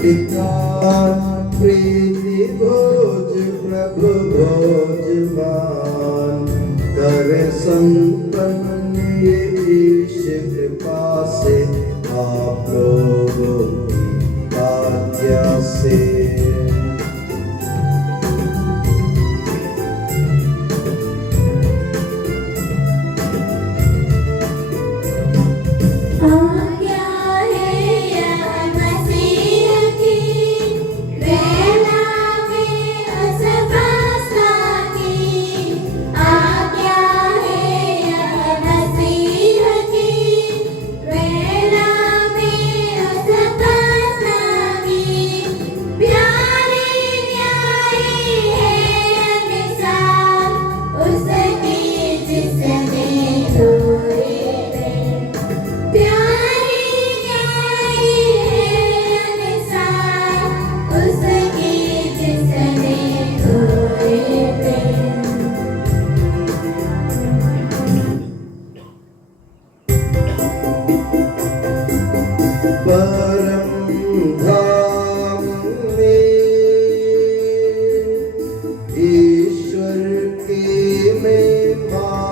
पिता प्रीति भोज प्रभु भोजमान कर संपन्न ये ईश कृपा से आप लोगों की आज्ञा से परम धाम में ईश्वर की महिमा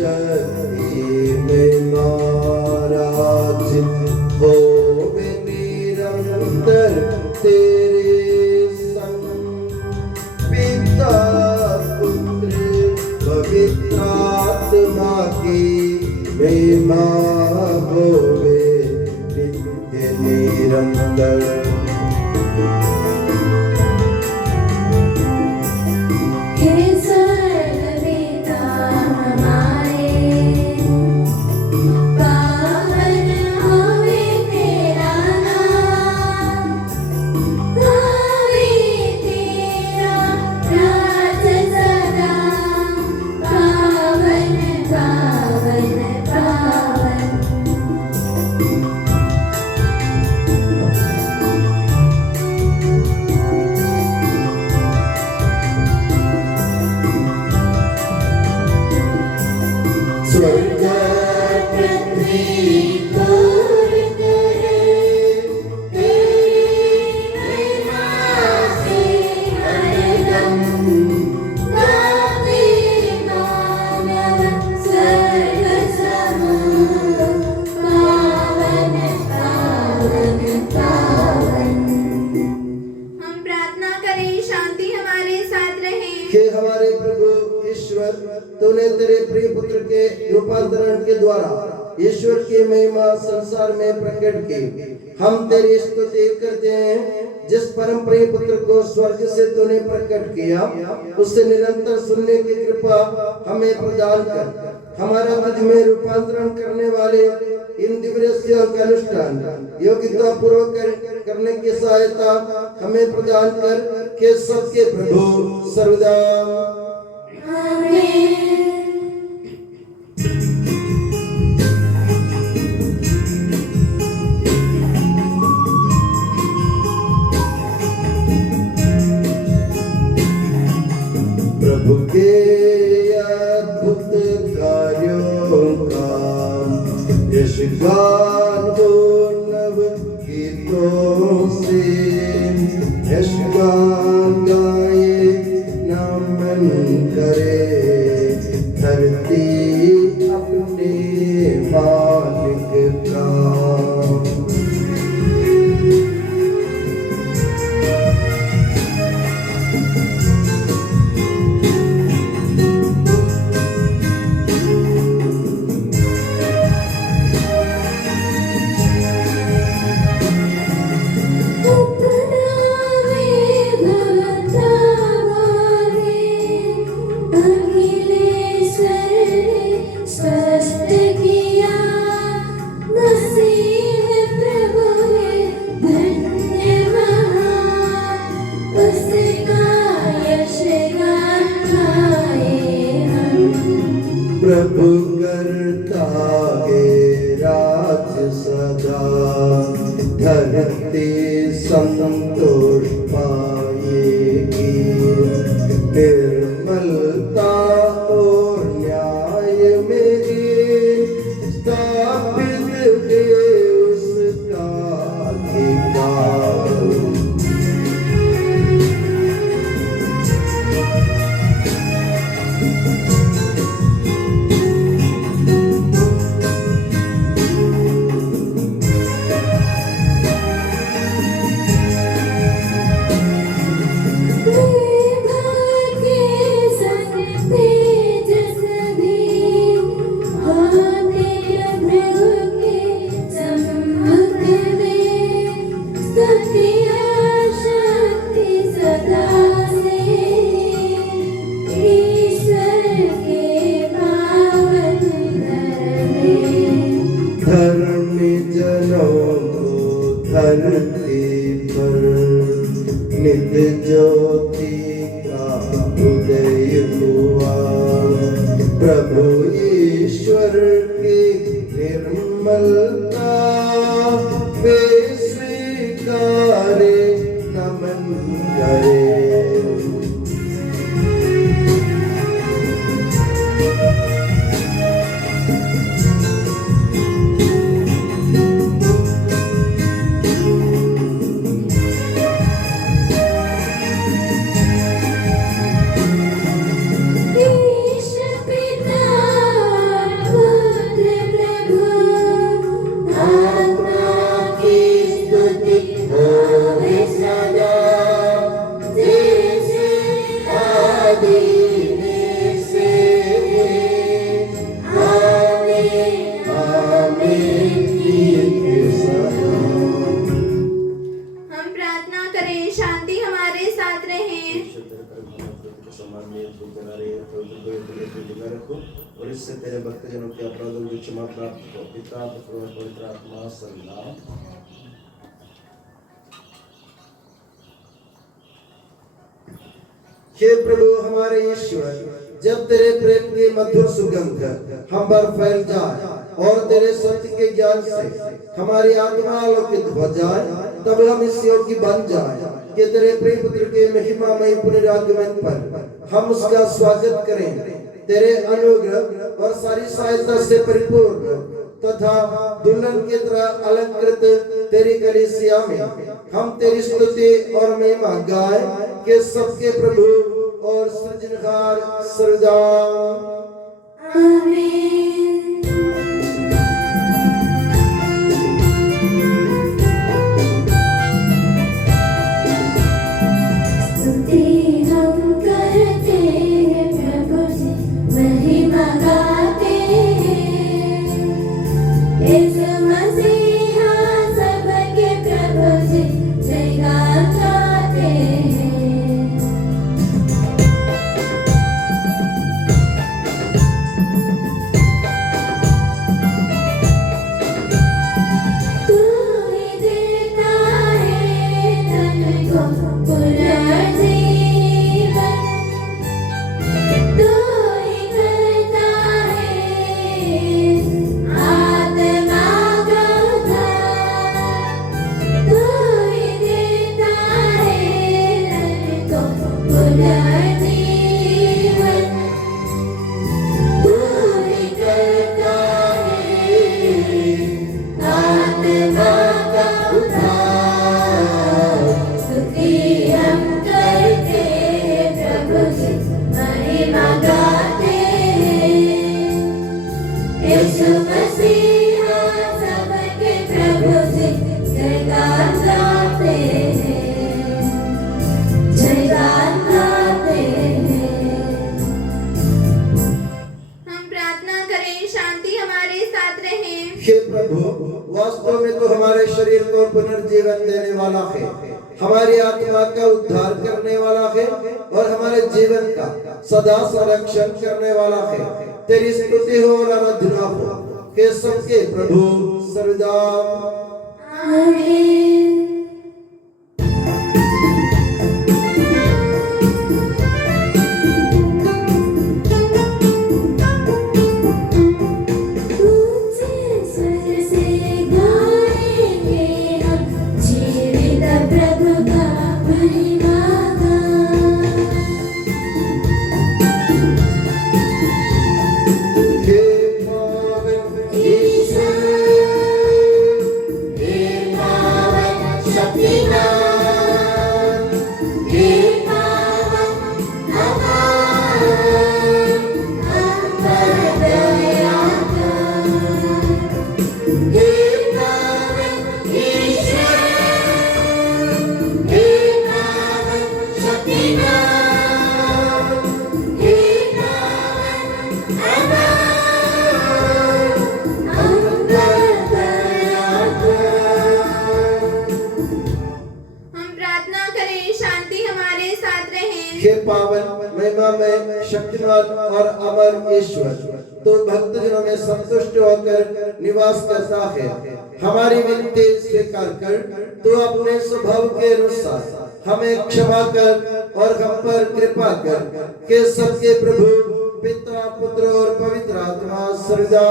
शक्ति में महाराज होवे निरंतर तेरे संग पिता पुत्र पवित्र आत्मा की महिमा होवे नित्य निरंतर। स्वर्ग पृथ्वी दूर करे तेरी महिमा से हरदम गाते मानव स्वर्ग समूह पावन पावन पावन। हम प्रार्थना करें शांति हमारे साथ रहे। हे हमारे प्रभु ईश्वर, तूने तेरे प्रिय पुत्र के रूपांतरण के द्वारा ईश्वर की महिमा संसार में प्रकट की। हम तेरी स्तुति करते हैं। जिस परम प्रिय पुत्र को स्वर्ग से तूने प्रकट किया, उससे निरंतर सुनने की कृपा हमें प्रदान कर। हमारा तुझ में रूपांतरण करने वाले इन दिव्यों का अनुष्ठान योग्यता पूर्वक करने की सहायता हमें प्रदान कर। के सबके प्रभु सर्वदा प्रभु के अद्भुत कार्यों का यशगान हो नव गीतों से। यशगान गाए नमन करे धरती अपने मालिक का। प्रभु करता है राज सदा, धरती संतोष पाएगी। निर्मलता और न्याय में स्थापित है उसका अधिकार। धर्मी जनों को धरती पर नित्य ज्योति का उदय हुआ। प्रभु ईश्वर की निर्मलता वे स्वीकारे नमन करे। पिता मुझे जगह रखो और इससे तेरे भक्तजनों के अपराधों की क्षमा प्राप्त हो। पिता पुत्र और पवित्र आत्मा सदा। हे प्रभु हमारे ईश्वर, जब तेरे प्रेम की मधुर सुगंध हम पर फैल जाए और तेरे सत्य के ज्ञान से हमारी आत्मा आलोकित हो जाए, तब हम इस योग्य बन जाए कि तेरे प्रिय पुत्र के महिमामय पुनरागमन पर हम उसका स्वागत करें। तेरे अनुग्रह और सारी सहायता से परिपूर्ण तथा दुल्हन की तरह अलंकृत तेरी कलीसिया में हम तेरी स्तुति और महिमा गाए कि सबके प्रभु और सृजनहार सर्वदा। आमीन। हे प्रभु, वास्तव में तो हमारे शरीर को पुनर्जीवन देने वाला है, हमारी आत्मा का उद्धार करने वाला है और हमारे जीवन का सदा संरक्षण करने वाला है। तेरी स्तुति हो और आराधना हो कि सबके प्रभु सर्वदा। आमीन। हे पावन महिमामय शक्तिमान और अमर ईश्वर, तो भक्तजनों में संतुष्ट होकर निवास करता है। हमारी विनती स्वीकार कर तो अपने स्वभाव के अनुसार हमें क्षमा कर और हम पर कृपा कर कि सबके प्रभु पिता पुत्र और पवित्र आत्मा सर्वदा।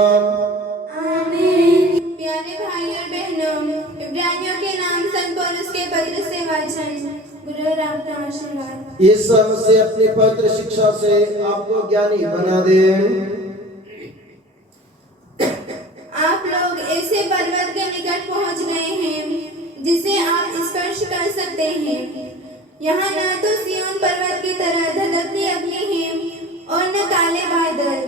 आमीन। प्यारे भाई और बहनों, इब्रानियों के नाम सन पौलुस के पत्र से वाचन। गुरु राम का आशीर्वाद यीशु मसीह अपनी पवित्र शिक्षा से आपको ज्ञानी बना दे। आप लोग ऐसे पर्वत के निकट पहुंच गए हैं जिसे आप स्पर्श कर सकते हैं। यहाँ न तो सिय्योन पर्वत की तरह धधकती अग्नि है और न काले बादल,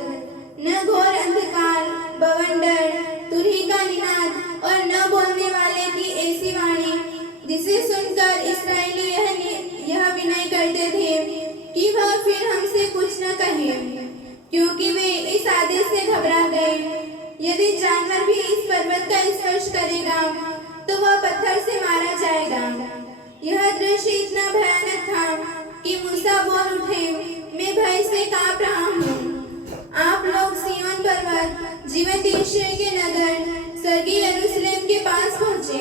न घोर अंधकार, बवंडर, तुरही का निनाद और न बोलने वाले की ऐसी वाणी जिसे सुनकर इस्राएली यह विनय करते थे कि वह फिर हमसे कुछ न कहे, क्योंकि वे इस आदेश से घबरा गए, यदि जानवर भी इस पर्वत का स्पर्श करेगा तो वह पत्थर से मारा जाएगा। यह दृश्य इतना भयानक था कि मूसा बोल उठे, मैं भय से कांप रहा हूँ। स्वर्गीय यरूशलेम के पास पहुंचे,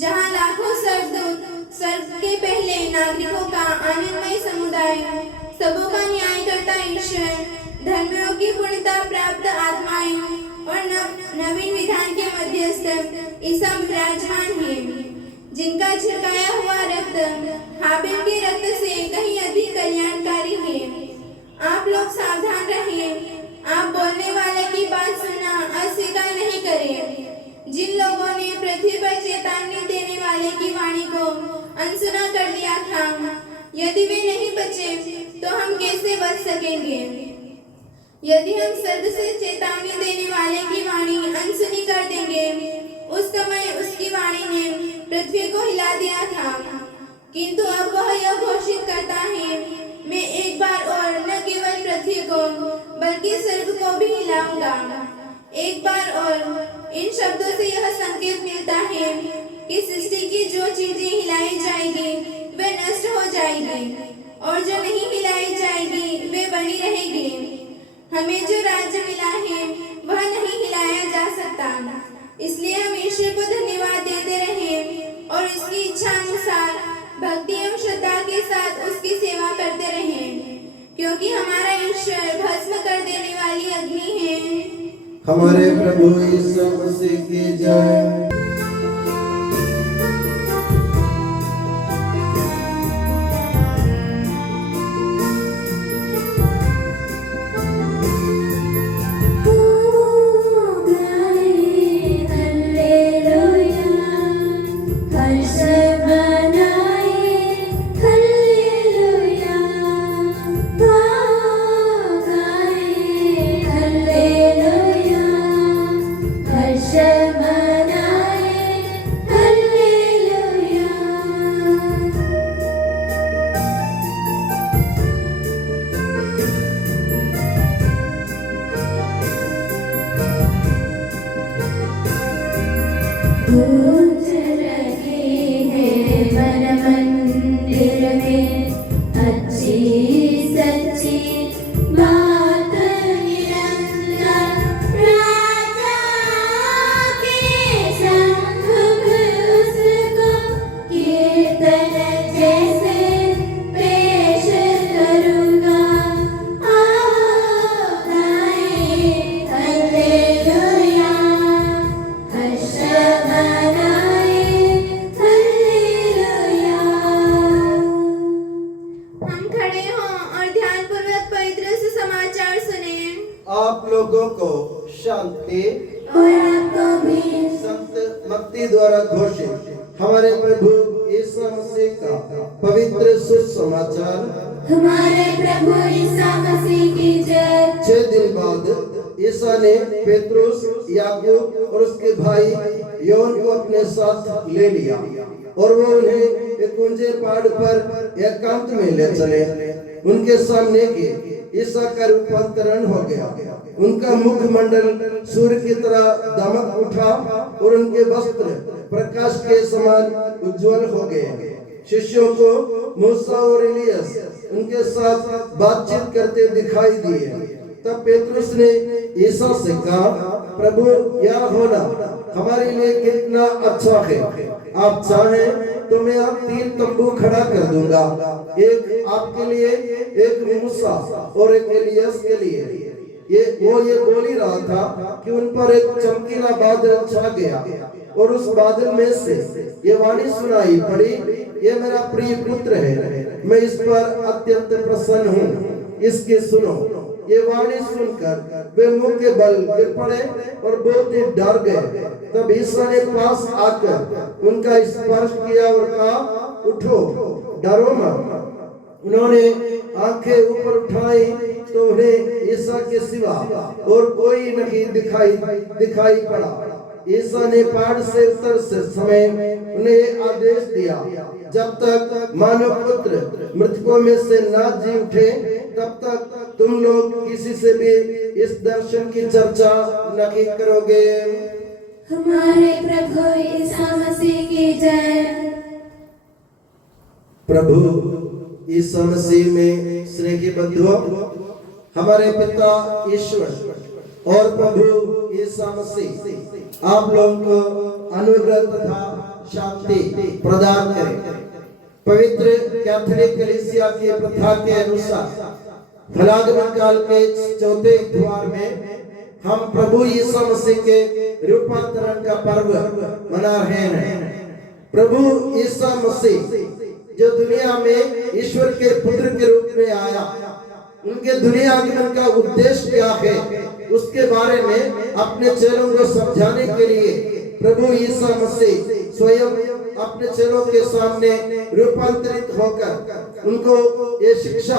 जहां लाखों स्वर्गदूत, स्वर्ग के पहले नागरिकों का आनंदमय समुदाय, सबों का न्याय करता ईश्वर, धर्मियों की पूर्णता प्राप्त आत्माएं और नवीन विधान के मध्यस्थ ईसा विराजमान है, जिनका छिड़काया हुआ रक्त हाबिल के रक्त से कहीं अधिक कल्याणकारी है। आप लोग सावधान रहें, आप बोलने वाले की बात सुनना अस्वीकार नहीं करें। जिन लोगों ने पृथ्वी पर चेतावनी देने वाले की वाणी को अनसुना कर दिया था, यदि वे नहीं बचे तो हम कैसे बच सकेंगे? यदि हम स्वर्ग से चेतावनी देने वाले की वाणी अनसुनी कर देंगे, उस समय उसकी वाणी ने पृथ्वी को हिला दिया था, किंतु अब वह यह घोषित करता है, मैं एक बार और न केवल पृथ्वी को बल्कि स्वर्ग को भी हिलाऊंगा। एक बार और इन शब्दों से यह संकेत मिलता है कि सृष्टि की जो चीजें हिलाई जाएगी वे नष्ट हो जाएगी, और जो नहीं हिलाई जाएगी वे बनी रहेगी। हमें जो राज्य मिला है वह नहीं हिलाया जा सकता, इसलिए हम ईश्वर को धन्यवाद देते रहें और उसकी इच्छा अनुसार भक्ति एवं श्रद्धा के साथ उसकी सेवा करते रहें, क्योंकि हमारा ईश्वर भस्म कर देने वाली अग्नि है। हमारे प्रभु यीशु मसीह की जय। आप लोगों को शांति और आपको भी संत मत्ती द्वारा घोषित हमारे प्रभु यीशु मसीह का पवित्र सुसमाचार। हमारे प्रभु ईसा मसीह की जय। 6 दिन बाद ईसा ने पेत्रुस, याकूब और उसके भाई योन को अपने साथ ले लिया और वो उन्हें एक ऊंचे पहाड़ पर एकांत में ले चले। उनके सामने के ईसा का रूपांतरण हो गया, उनका मुखमंडल सूर्य की तरह दमक उठा और उनके वस्त्र प्रकाश के समान उज्जवल हो गए। शिष्यों को मूसा और इलियास उनके साथ बातचीत करते दिखाई दिए। तब पेतरुस ने ईसा से कहा, प्रभु यह होना हमारे लिए कितना अच्छा है। आप चाहें तो मैं आप 3 तंबू खड़ा कर दूंगा, एक आपके लिए, एक मूसा और एक इलियास के लिए। ये बोल ही रहा था कि उन पर एक चमकीला बादल छा गया और उस बादल में से ये वाणी सुनाई पड़ी, ये मेरा प्रिय पुत्र है, मैं इस पर अत्यंत प्रसन्न हूँ, इसकी सुनो। ये वाणी सुनकर वे मुंह के बल गिर पड़े और बहुत ही डर गए। तब ईसा ने पास आकर उनका स्पर्श किया और कहा, उठो, डरो मत। उन्होंने आंखें ऊपर उठाई तो उन्हें ईसा के सिवा और कोई नहीं दिखाई पड़ा। ईसा ने पहाड़ से उतर से समय उन्हें आदेश दिया, जब तक मानव पुत्र मृतकों में से ना जी उठे तब तक तुम लोग किसी से भी इस दर्शन की चर्चा नहीं करोगे। हमारे प्रभु ईसा मसीह की जय। प्रभु ईसा मसीह में स्नेह के बंधुओं, हमारे पिता ईश्वर और प्रभु ईसा मसीह आप लोगों को अनुग्रह तथा शांति प्रदान करे। पवित्र कैथोलिक कलीसिया की प्रथा के अनुसार फलागमन काल के चौथे इतवार में हम प्रभु यीशु मसीह के रूपांतरण का पर्व मना रहे हैं। प्रभु यीशु मसीह जो दुनिया में ईश्वर के पुत्र के रूप में आया, उनके दुनिया आगमन का उद्देश्य क्या है, उसके बारे में अपने चेलों को समझाने के लिए प्रभु यीशु मसीह स्वयं अपने चेलों के सामने रूपांतरित होकर उनको ये शिक्षा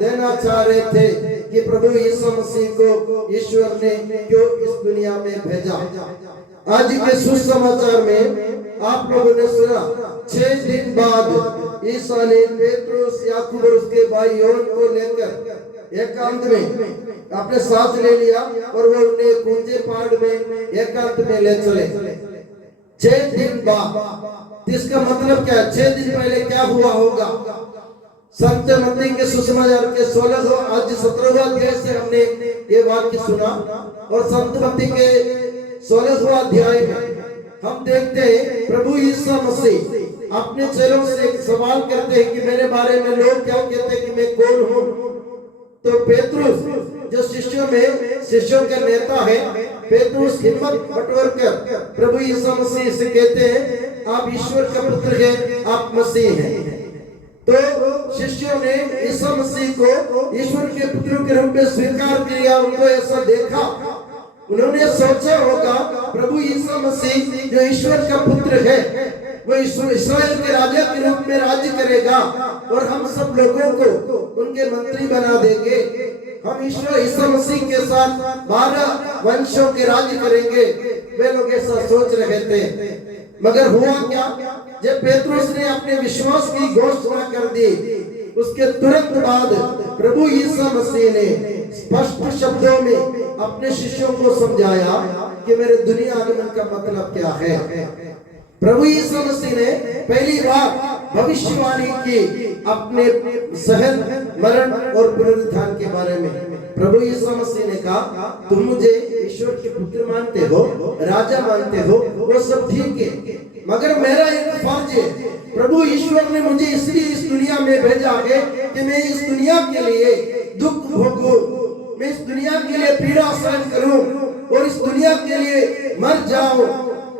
देना चाह रहे थे कि प्रभु यीशु मसीह को ईश्वर ने क्यों इस दुनिया में भेजा। आज के सुसमाचार में आप लोगों ने सुना 6 दिन बाद ईसा ने पेट्रोस, याकूब और उसके भाई योहन को लेकर एकांत में अपने साथ ले लिया और वो उन्हें ऊंचे पहाड़ में एकांत में ले चले। 6 दिन बाद, इसका मतलब क्या है? 6 दिन पहले क्या हुआ होगा? संत मत्ती के सुसमाचार के 16 आज 17वां अध्याय से हमने ये वाक्य सुना और संत मत्ती के 16वां अध्याय में हम देखते हैं प्रभु यीशु मसीह अपने चेलों से एक सवाल करते हैं कि मेरे बारे में लोग क्या कहते हैं कि मैं कौन हूँ। तो पेतरुस जो शिष्यों का नेता है, पेतरुस हिम्मत बटोर कर प्रभु यीशु मसीह से कहते हैं आप ईश्वर का पुत्र हैं, आप मसीह हैं। तो शिष्यों ने यीशु मसीह को ईश्वर के पुत्र के रूप में स्वीकार किया। उनको ऐसा देखा, उन्होंने सोचा होगा प्रभु यीशु मसीह जो ईश्वर का पुत्र है वो इस्राएल के राजा के रूप में राज्य करेगा और हम सब लोगों को उनके मंत्री बना देंगे। हम ईश्वर यीशु मसीह के साथ 12 वंशों के राज्य करेंगे। वे लोग ऐसा सोच रहे थे, मगर हुआ क्या? जब पेतरुस ने अपने विश्वास की घोषणा कर दी, उसके तुरंत बाद प्रभु यीशु मसीह ने स्पष्ट शब्दों में अपने शिष्यों को समझाया कि मेरे दुनिया आगमन का मतलब क्या है। प्रभु यीशु मसीह ने पहली बार भविष्यवाणी की अपने सहन, मरण और पुनरुत्थान के बारे में। प्रभु यीशु मसीह ने कहा तुम मुझे ईश्वर के पुत्र मानते हो, राजा मानते हो, वो सब ठीक है, मगर मेरा एक फर्ज है। प्रभु ईश्वर ने मुझे इसलिए इस दुनिया में भेजा है कि मैं इस दुनिया के लिए दुख भोगूं, मैं इस दुनिया के लिए पीड़ा सहन करूं और इस दुनिया के लिए मर जाऊं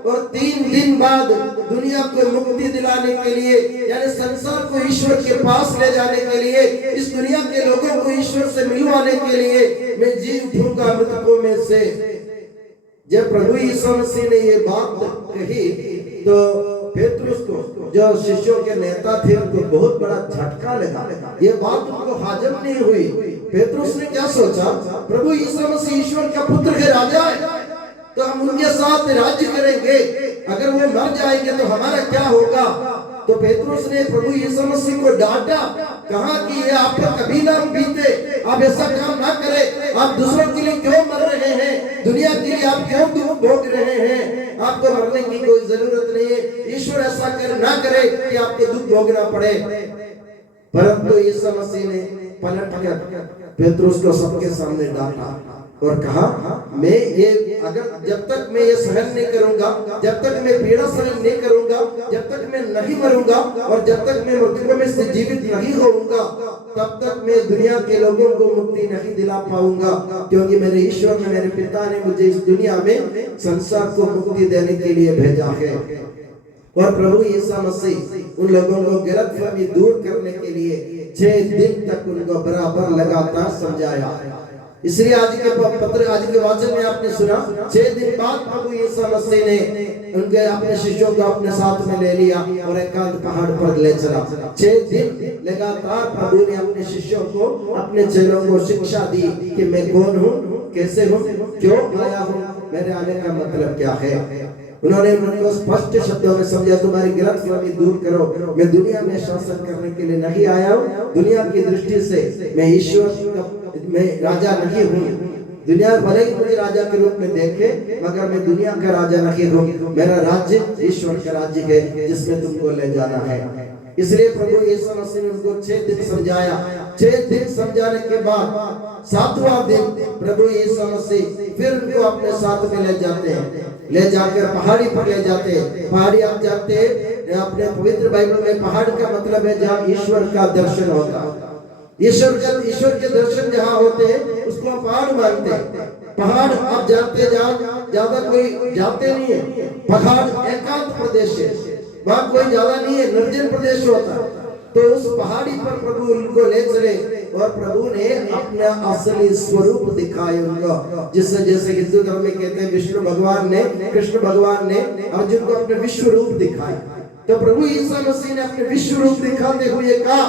और 3 दिन बाद दुनिया को मुक्ति दिलाने के लिए, यानी संसार को ईश्वर के पास ले जाने के लिए, इस दुनिया के लोगों को ईश्वर से मिलवाने के लिए मैं जी उठूंगा मृतकों में से। जब प्रभु यीशु मसीह ने ये बात कही तो पेतरुस को, जो शिष्यों के नेता थे, उनको बहुत बड़ा झटका लगा। ये बात उनको हाजम नहीं हुई। पेतरुस ने क्या सोचा? प्रभु यीशु मसीह ईश्वर का पुत्र है, राजा है, तो हम उनके साथ राज्य करेंगे, अगर वो मर जाएंगे तो हमारा क्या होगा? तो पेतरुस ने प्रभु यीशु मसीह को डांटा, कहा कि ये आप पर कभी ना बीते, आप ऐसा काम ना करें, आप दूसरों के लिए क्यों मर रहे हैं, दुनिया के लिए आप क्यों दुख भोग रहे हैं, आपको मरने की कोई जरूरत नहीं है। ईश्वर ऐसा ना करे कि आपको दुख भोगना पड़े। परंतु यीशु मसीह ने पलट कर पेतरुस को सबके सामने डांटा और कहा मैं ये, अगर जब तक मैं ये सहन नहीं करूंगा, जब तक मैं पीड़ा सहन नहीं करूंगा, जब तक मैं नहीं मरूंगा और जब तक मैं मृतकों में से जीवित नहीं होऊंगा, तब तक मैं दुनिया के लोगों को मुक्ति नहीं दिला पाऊंगा, क्योंकि मेरे ईश्वर ने, मेरे पिता ने मुझे इस दुनिया में संसार को मुक्ति देने के लिए भेजा है। और प्रभु यीशु मसीह उन लोगों को गलतफहमी दूर करने के लिए 6 दिन तक उनको बराबर लगातार समझाया। इसलिए आज के वाचन में आपने सुना 6 दिन बाद प्रभु यीशु मसीह ने उनके अपने शिष्यों को अपने साथ में ले लिया और एकांत पहाड़ पर ले चला। 6 दिन लगातार प्रभु ने अपने शिष्यों को, अपने चेलों को शिक्षा दी कि मैं कौन हूँ, कैसे हूँ, क्यों आया हूँ, मेरे आने का मतलब क्या है। उन्होंने उनको स्पष्ट शब्दों में समझा, तुम्हारी गलतफहमी दूर करो, मैं दुनिया में शासन करने के लिए नहीं आया हूँ, दुनिया की दृष्टि से मैं ईश्वर, मैं राजा नहीं हूँ। दुनिया भले ही मुझे राजा के रूप में देखे, मगर मैं दुनिया का राजा नहीं हूँ। मेरा राज्य ईश्वर का राज्य है जिसमें तुमको ले जाना है। इसलिए प्रभु यीशु मसीह ने उनको 6 दिन समझाया 6 दिन समझाने के बाद 7वां दिन प्रभु यीशु मसीह फिर उनको अपने साथ में ले जाते हैं, ले जाकर पहाड़ी पर ले जाते हैं। पहाड़ी आप जानते हैं अपने पवित्र बाइबल में पहाड़ का मतलब है जहाँ ईश्वर का दर्शन होता है। ईश्वर के दर्शन जहाँ होते हैं उसको हम पहाड़ मानते हैं। पहाड़ आप जानते ज्यादा कोई जाते नहीं है। पहाड़ एकांत प्रदेश है, वहाँ कोई ज्यादा नहीं है, निर्जन प्रदेश होता है। तो उस पहाड़ी पर प्रभु उनको ले चले और प्रभु ने अपना असली स्वरूप दिखाए उनको। जिससे जैसे हिंदू धर्म में कहते हैं विष्णु भगवान ने, कृष्ण भगवान ने अर्जुन को अपने विश्व रूप दिखाए। तो प्रभु यीशु मसीह ने अपने विश्व रूप दिखाते हुए कहा,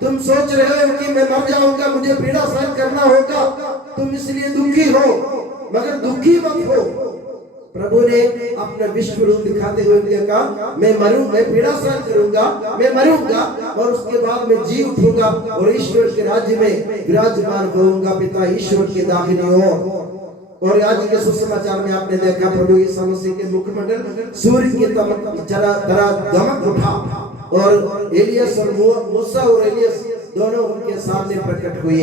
तुम सोच रहे हो कि मैं मर जाऊंगा, मुझे पीड़ा सहन करना होगा, तुम इसलिए दुखी हो, मगर दुखी मत हो। प्रभु ने अपना विश्व रूप दिखाते हुए कहा, मैं पीड़ा सहन करूंगा, मैं मरूंगा और उसके बाद मैं जी उठूंगा और ईश्वर के राज्य में विराजमान होऊंगा, पिता ईश्वर के दाहिनी ओर। और आज के सुसमाचार में आपने देखा प्रभु यीशु मसीह के मुखमंडल सूर्य की तरह दमक उठा और एलियस और मूसा और एलियस दोनों उनके सामने प्रकट हुए।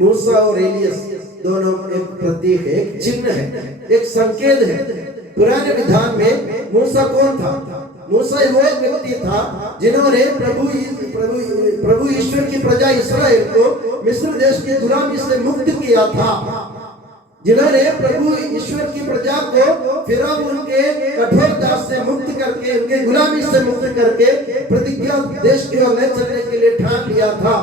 मूसा और एलियस दोनों एक प्रतीक है, एक चिन्ह है, एक संकेत है। पुराने विधान में मूसा कौन था? मूसा वो एक व्यक्ति था जिन्होंने प्रभु ईश्वर की प्रजा इस्राएल को मिस्र देश की गुलामी से मुक्त किया था, जिन्होंने प्रभु ईश्वर की प्रजा को फिरौन के कठोर दास से मुक्त करके, उनके गुलामी से मुक्त करके प्रतिज्ञा देश की ओर ले चलने के लिए ठान लिया था।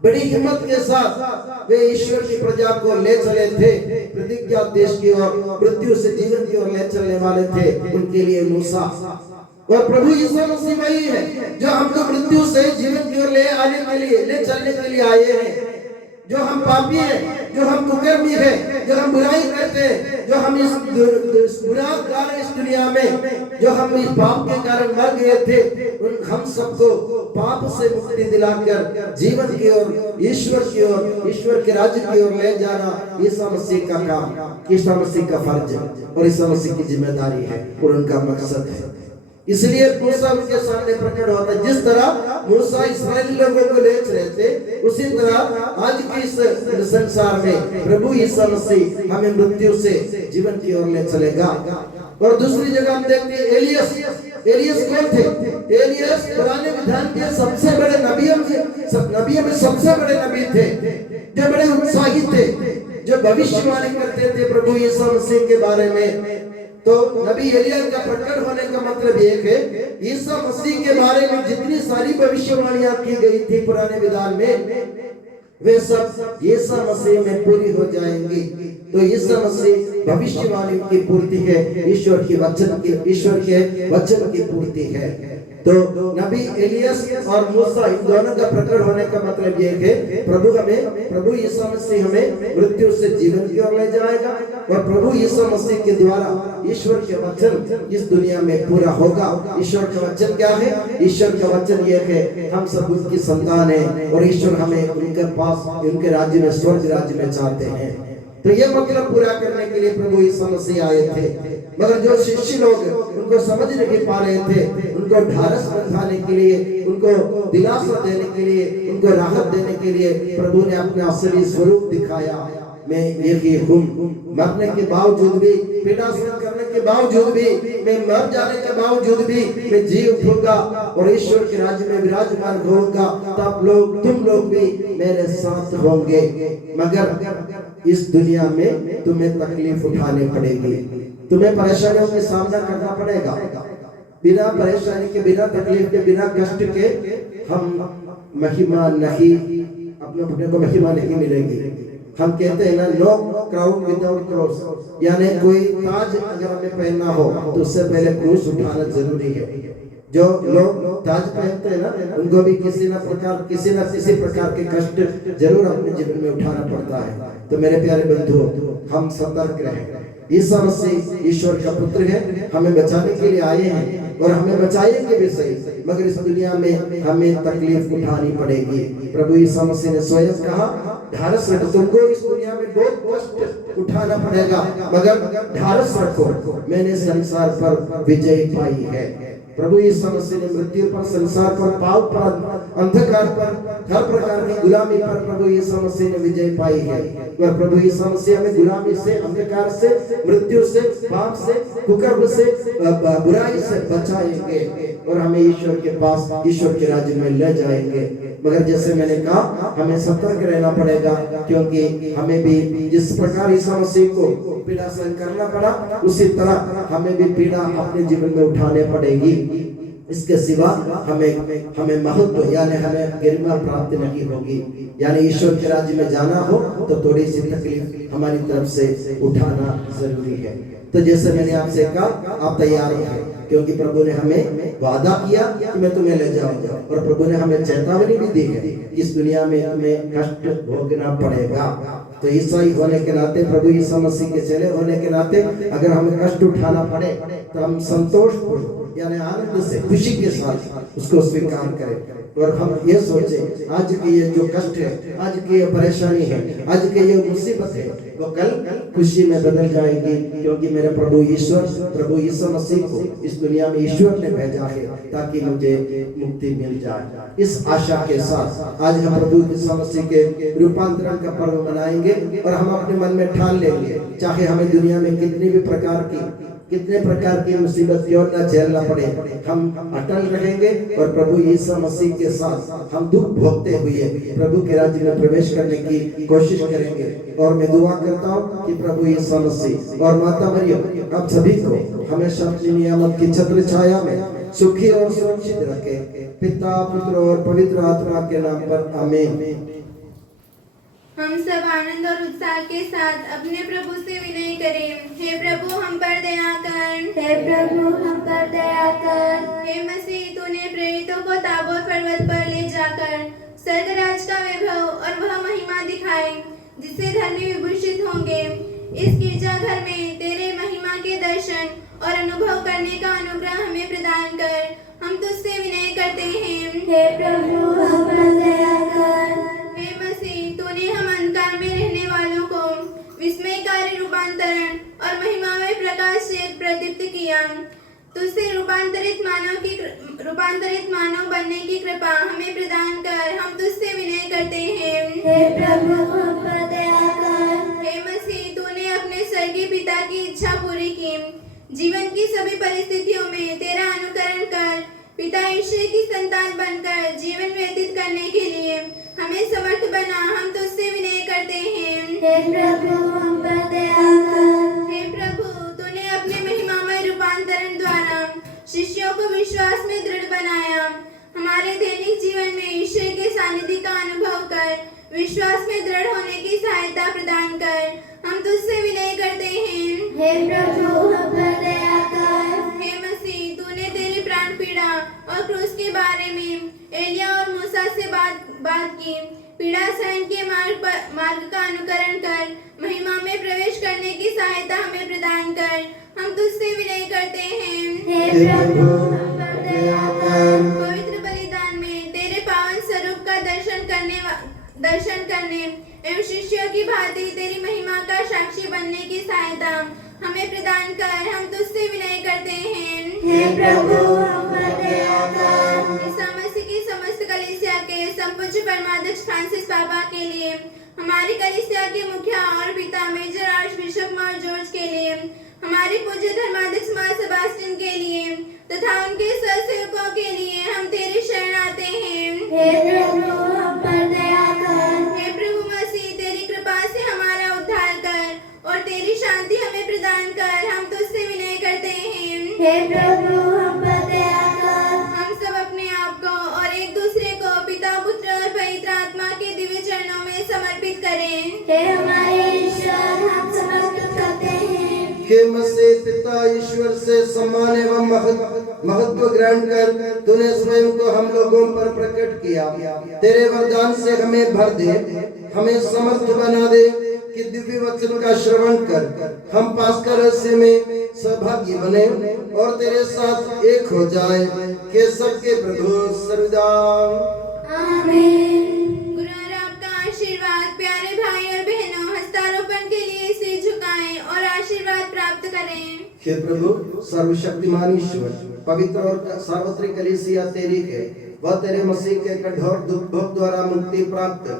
बड़ी हिम्मत के साथ वे ईश्वर की प्रजा को ले चले थे, प्रतिज्ञा देश की ओर, मृत्यु से जीवन की ओर ले चलने वाले थे। उनके लिए मूसा और प्रभु यीशु मसीह वही है जो हमको मृत्यु से जीवन की ओर ले आने के लिए, ले चलने के लिए आए हैं। जो हम पापी हैं, जो हम कुकर्मी हैं, जो हम बुराई करते हैं, जो हम इस गुनाहगार इस दुनिया में, जो हम इस पाप के कारण मर गए थे, हम सबको पाप से मुक्ति दिलाकर जीवन की ओर, ईश्वर की ओर, ईश्वर के राज्य की ओर ले जाना यीशु मसीह का काम, यीशु मसीह का फर्ज और यीशु मसीह की जिम्मेदारी है और उनका मकसद है। इसलिए मूसा उनके सामने प्रकट होता है। जिस तरह मूसा इस्राएली लोगों को ले रहे थे, उसी तरह आज के इस संसार में प्रभु यीशु मसीह हमें मृत्यु से जीवन की ओर ले चलेगा। और दूसरी जगह हम देखते हैं एलियस कौन थे? एलियस पुराने विधान के सबसे बड़े नबियों में सबसे बड़े नबी थे, जो बड़े उत्साही थे, जो भविष्यवाणी करते थे प्रभु यीशु मसीह के बारे में। तो नबी एलिया का प्रकट होने का मतलब एक है, यीशु मसीह के बारे में जितनी सारी भविष्यवाणियां की गई थी पुराने विधान में, वे सब यीशु मसीह में पूरी हो जाएंगी। तो यीशु मसीह भविष्यवाणी की पूर्ति है, ईश्वर के वचन की पूर्ति है। तो नबी एलियस और मूसा इन दोनों का प्रकट होने का मतलब ये है, प्रभु यीशु मसीह हमें मृत्यु से जीवन की ओर ले जाएगा और प्रभु यीशु मसीह के द्वारा ईश्वर के वचन इस दुनिया में पूरा होगा। ईश्वर का वचन क्या है? ईश्वर का वचन ये है, हम सब उसकी संतान हैं और ईश्वर हमें उनके पास, उनके राज्य में, स्वर्ग राज्य में चाहते हैं। तो ये मतलब पूरा करने के लिए प्रभु यीशु मसीह आए थे। मगर जो शिष्य लोग उनको समझ नहीं पा रहे थे, उनको ढारस बंधाने के लिए, उनको दिलासा देने के लिए, उनको राहत देने के लिए प्रभु ने अपना असली स्वरूप दिखाया। मैं ये हूँ, मरने के बावजूद भी, पीड़ा सहन करने के बावजूद भी, मैं मर जाने के बावजूद भी मैं जी उठूंगा और ईश्वर के राज्य में विराजमान होऊंगा। तब तुम लोग भी मेरे साथ होंगे। मगर इस दुनिया में तुम्हें तकलीफ उठानी पड़ेगी, तुम्हें परेशानियों का सामना करना पड़ेगा। बिना परेशानी के, बिना तकलीफ के, बिना कष्ट के हम महिमा नहीं, अपने को महिमा नहीं मिलेगी। हम कहते हैं ना, नो क्राउन विदाउट क्रॉस, यानी कोई ताज अगर हमें पहनना हो तो उससे पहले क्रूस उठाना जरूरी है। जो लोग ताज पहनते हैं ना, उनको भी किसी न किसी प्रकार के कष्ट जरूर अपने जीवन में उठाना पड़ता है। तो मेरे प्यारे बंधुओं, हम सतर्क रहें। यीशु मसीह ईश्वर का पुत्र है, हमें बचाने के लिए आए हैं और हमें बचाएंगे भी सही, मगर इस दुनिया में हमें तकलीफ उठानी पड़ेगी। प्रभु यीशु मसीह ने स्वयं कहा, ढारस रखो, तुमको इस दुनिया में बहुत कष्ट उठाना पड़ेगा, मगर ढारस रखो, मैंने संसार पर विजय पाई है। प्रभु यीशु मसीह ने मृत्यु पर, संसार पर, पाप पर, अंधकार पर हर प्रकार की गुलामी पर प्रभु यीशु मसीह ने विजय पाई है। और प्रभु यीशु मसीह हमें गुलामी से, अंधकार से, मृत्यु से, पाप से, कुकर्म से, बुराई से बचाएंगे और हमें ईश्वर के पास, ईश्वर के राज्य में ले जाएंगे। मगर जैसे मैंने कहा, हमें सतर्क रहना पड़ेगा, क्योंकि हमें भी जिस प्रकार यीशु मसीह को पीड़ा सहन करना पड़ा, उसी तरह हमें भी पीड़ा अपने जीवन में उठाने पड़ेगी। इसके सिवा हमें महत्व यानी हमें गरिमा प्राप्त नहीं होगी। यानी ईश्वर के राज्य में जाना हो तो थोड़ी सी तकलीफ हमारी तरफ से उठाना जरूरी है। तो जैसे मैंने आपसे कहा, आप तैयार रहिए, क्योंकि प्रभु ने हमें वादा किया कि मैं तुम्हें ले जाऊंगा, और प्रभु ने हमें चेतावनी भी दी है कि इस दुनिया में तुम्हें कष्ट भोगना पड़ेगा। तो ईसाई होने के नाते, प्रभु यीशु मसीह के चेले होने के नाते, अगर हमें कष्ट उठाना पड़े तो हम संतोष यानी आनंद से, खुशी के साथ उसको स्वीकार करें। और हम ये सोचे, आज की ये जो कष्ट है, आज की ये परेशानी है, आज की ये मुसीबत है, वो कल खुशी में बदल जाएगी, क्योंकि मेरे प्रभु यीशु मसीह को इस दुनिया में ईश्वर ने भेजा है ताकि मुझे मुक्ति मिल जाए। इस आशा के साथ आज हम प्रभु यीशु मसीह के रूपांतरण का पर्व मनाएंगे और हम अपने मन में ठान लेंगे, चाहे हमें दुनिया में कितने प्रकार की मुसीबत क्यों न झेलना पड़े, हम अटल रहेंगे और प्रभु यीशु मसीह के साथ हम दुख भोगते हुए प्रभु के राज्य में प्रवेश करने की कोशिश करेंगे। और मैं दुआ करता हूँ कि प्रभु यीशु मसीह और माता मरियम आप सभी को हमेशा अपनी नियामत की छत्र छाया में सुखी और सुरक्षित रखे। पिता, पुत्र और पवित्र आत्मा के नाम पर आमीन। हम सब आनंद और उत्साह के साथ अपने प्रभु से विनय करें। हे प्रभु हम पर दया कर, हे प्रभु हम पर दया कर। हे मसीह, तूने प्रेरितों को ताबोर पर्वत पर ले जाकर स्वर्गराज का वैभव और वह महिमा दिखाई जिससे धर्मी विभूषित होंगे। इस गिरजाघर में तेरे महिमा के दर्शन और अनुभव करने का अनुग्रह हमें प्रदान कर, हम तुझसे विनय करते हैं। हे प्रभु हम पर दया कर। हे मसीह, तूने हम अंधकार में रहने वालों को विस्मयकारी रूपांतरण और महिमामय प्रकाश से प्रदीप्त किया। तुझसे रूपांतरित मानव बनने की कृपा हमें प्रदान कर, हम तुझसे विनय करते हैं। हे प्रभु हम पर दया कर। हे मसीह, तूने अपने स्वर्गीय पिता की इच्छा पूरी की। जीवन की सभी परिस्थितियों में तेरा अनुकरण कर पिता ईश्वर की संतान बनकर जीवन व्यतीत करने के लिए हमें समर्थ बना, हम तुझसे विनय करते हैं। हे प्रभु हम पर दया कर। हे प्रभु, तूने अपने महिमामय रूपांतरण द्वारा शिष्यों को विश्वास में दृढ़ बनाया। हमारे दैनिक जीवन में ईश्वर के सानिध्य का अनुभव कर विश्वास में दृढ़ होने की सहायता प्रदान कर, हम तुझसे विनय करते हैं। हे प्रभु हम पर दया कर। हे मसीह, तूने तेरी प्राण पीड़ा और क्रूस के बारे में एलिया और मूसा से बात की। पीड़ा सहन के मार्ग का अनुकरण कर महिमा में प्रवेश करने की सहायता हमें प्रदान कर, हम तुझसे विनय करते हैं। हे प्रभु हम पर दया कर। पवित्र बलिदान में तेरे पावन स्वरूप का दर्शन करने एवं शिष्यों की भांति तेरी महिमा का साक्षी बनने की सहायता हमें प्रदान कर, हम तुझसे विनय करते हैं। हे प्रभु हम पर दया कर। ईसा मसीह की समस्त कलीसिया के संपूज्य परमाध्यक्ष फ्रांसिस पापा के लिए, हमारी कलीसिया के मुखिया और पिता मेजर आर्चबिशप मार जॉर्ज के लिए, हमारे पूज्य धर्माध्यक्ष मार सेबास्टियन के लिए तथा उनके सहसेवकों के लिए हम तेरी शरण आते हैं। हे प्रभु हम पर दया कर। हे प्रभु मसीह, तेरी कृपा से हमारा उद्धार कर और तेरी शांति हमें प्रदान कर, हम तुझसे विनय करते हैं। हे प्रभु हम पर दया कर। हम सब अपने आप को और एक दूसरे को पिता, पुत्र और पवित्र आत्मा के दिव्य चरणों में समर्पित करें। हे हमारे ईश्वर हम समर्पित करते हैं। हे मसीह, पिता ईश्वर से सम्मान एवं महत्व ग्रहण कर तूने स्वयं को हम लोगों पर प्रकट किया। तेरे वरदान से हमें भर दे, हमें समर्थ बना दे कि दिव्य वचन का श्रवण कर हम पास्का रहस्य में सहभागी बने और तेरे साथ एक हो जाए। के सबके प्रभु सर्वदा आमीन। गुरु और आपका आशीर्वाद। प्यारे भाई और बहनों, हस्तारोपण के लिए सिर झुकाएं और आशीर्वाद प्राप्त करें। हे प्रभु सर्वशक्तिमान ईश्वर, पवित्र और सार्वत्रिक कलीसिया तेरी है, वह तेरे मसीह के कठोर दुख भोग द्वारा मुक्ति प्राप्त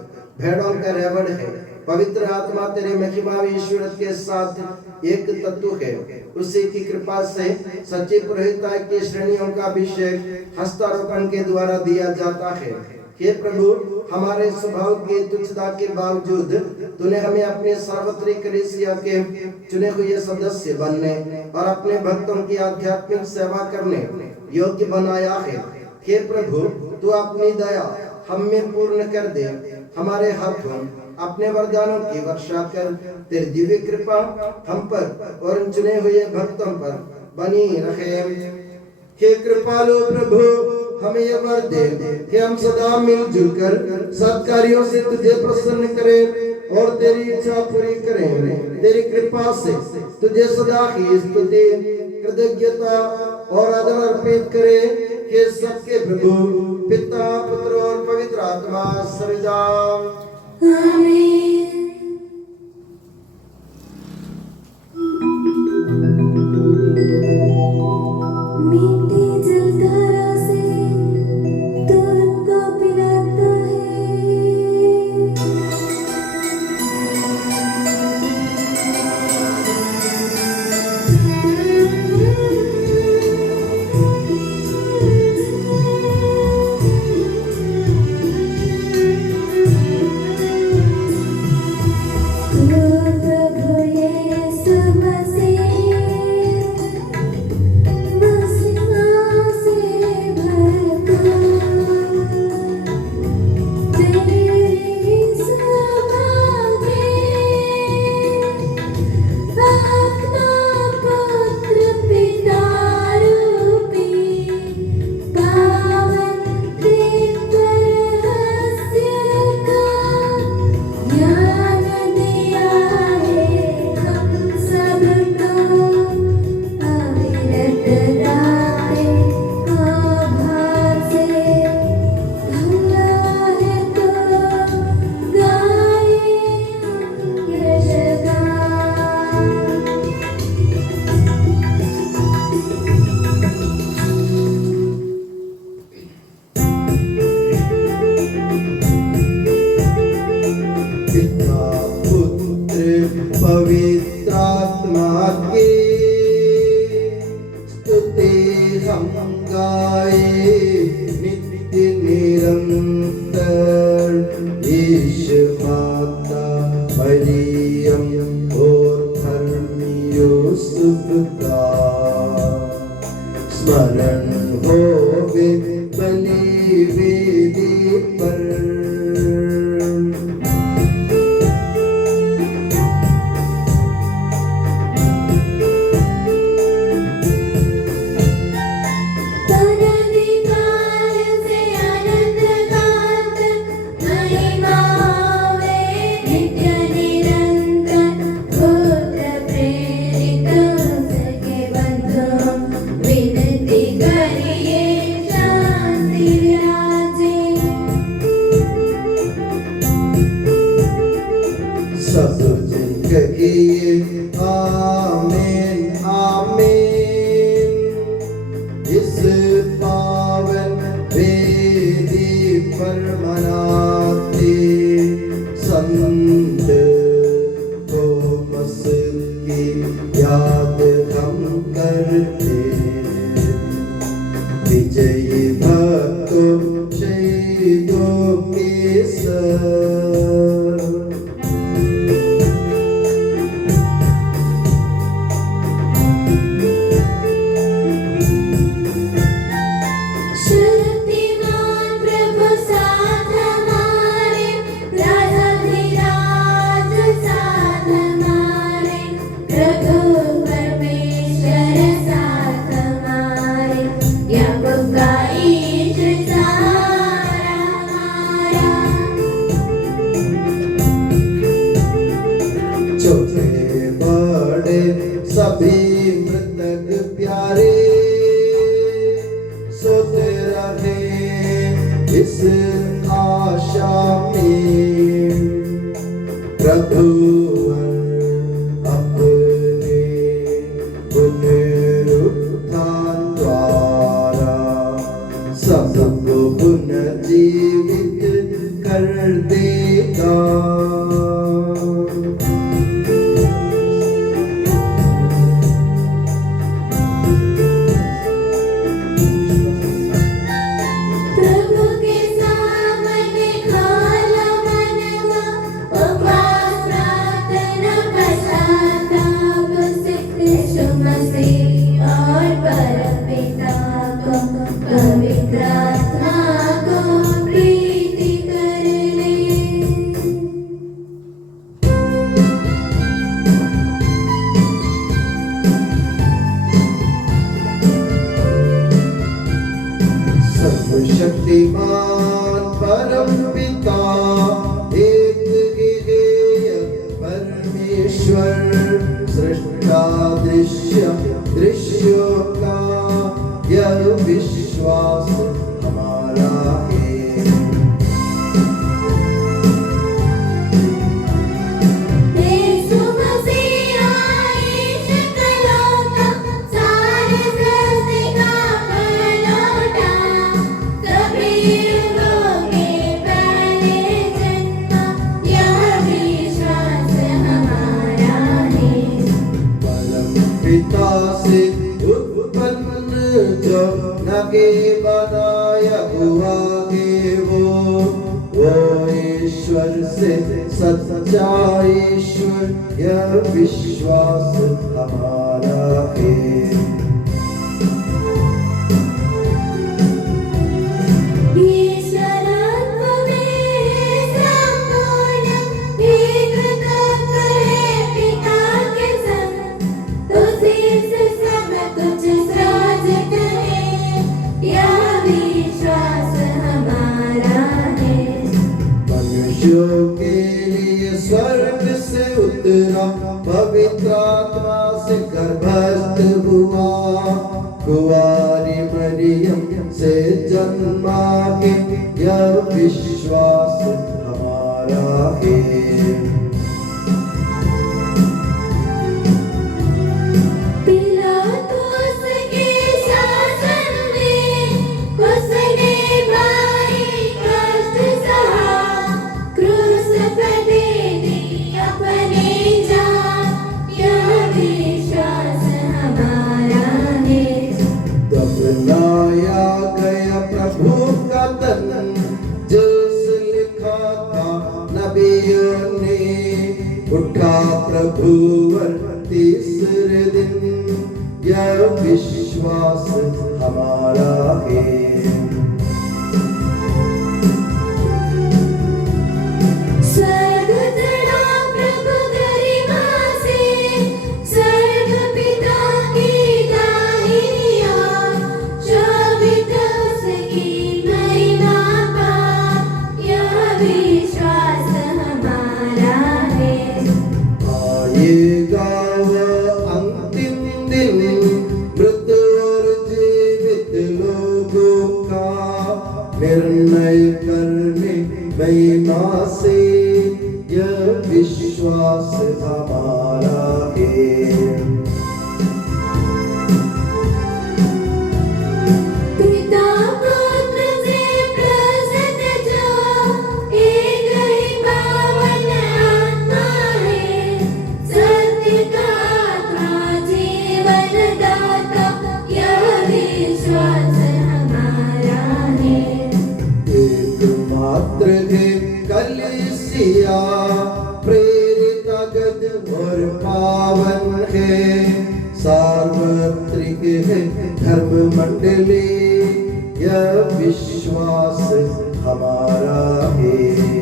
भेड़ों का रेवड़ है। पवित्र आत्मा तेरे महिमा ईश्वर के साथ एक तत्व है। उसी की कृपा से सच्ची पुरोहिता की श्रेणियों का अभिषेक हस्तारोपण के द्वारा दिया जाता है। हे प्रभु, हमारे स्वभाव की तुच्छता के बावजूद तूने हमें अपने सार्वत्रिक कलीसिया के चुने हुए सदस्य बनने और अपने भक्तों की आध्यात्मिक सेवा करने योग्य बनाया है। हे प्रभु, तू अपनी दया हम में पूर्ण कर दे। हमारे हाथों अपने वरदानों की वर्षा कर। तेरी दिव्य कृपा हम पर और उन चुने हुए भक्तों पर बनी रहे। हे कृपालु प्रभु, हमें यह वर दे कि हम सदा मिलजुल कर सत्कार्यों से तुझे प्रसन्न करें और तेरी इच्छा पूरी करें। तेरी कृपा से तुझे सदा ही स्तुति, कृतज्ञता और आदर अर्पित करें। कि सबके प्रभु पिता, पुत्र और पवित्र आत्मा सर्वदा आमीन। मीठी जलधारा से तुमको पिलाता पवित्रात्मा की स्तुति हम गाए नित्य निरंतर। यीशु माता मरियम और धर्मी यूसुफ का स्मरण होवे बलि वेदी पर। सब जन कहिए आमीन आमीन। इस पावन वेदी पर मनाते संत थोमस की याद हम करते। विजयी भक्तों शहीदों के सर। प्रभु सृष्टा दृश्य दृश्यों का यह विश्वास हमारा है। पिता से उत्पन्न जो नगे बनाया हुआ है वो ईश्वर से सच्चा ईश्वर यह विश्वास हमारा है। के लिए स्वर्ग से उतरा पवित्र आत्मा से गर्भस्थ हुआ कुंवारी मरियम से जन्मा के यह विश्वास हमारा है। दफनाया गया प्रभु का तन जैसे लिखा था नबियों ने उठा प्रभु तीसरे दिन यह विश्वास हमारा है। अंतिम दिन मृत और जीवित लोगों का निर्णय करने महिमा से यह विश्वास हमारा है। मात्र है कलीसिया प्रेरित अगद और पावन है सार्वत्रिक है धर्म मंडली यह विश्वास हमारा है।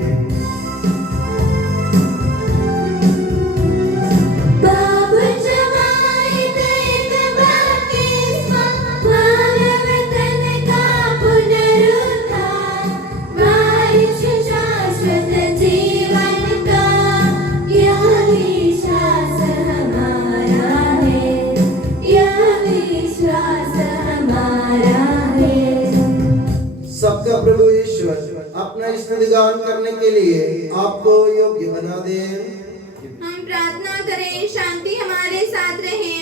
सबका प्रभु ईश्वर अपना स्तुतिगान करने के लिए आपको योग्य बना दे। हम प्रार्थना करें शांति हमारे साथ रहे।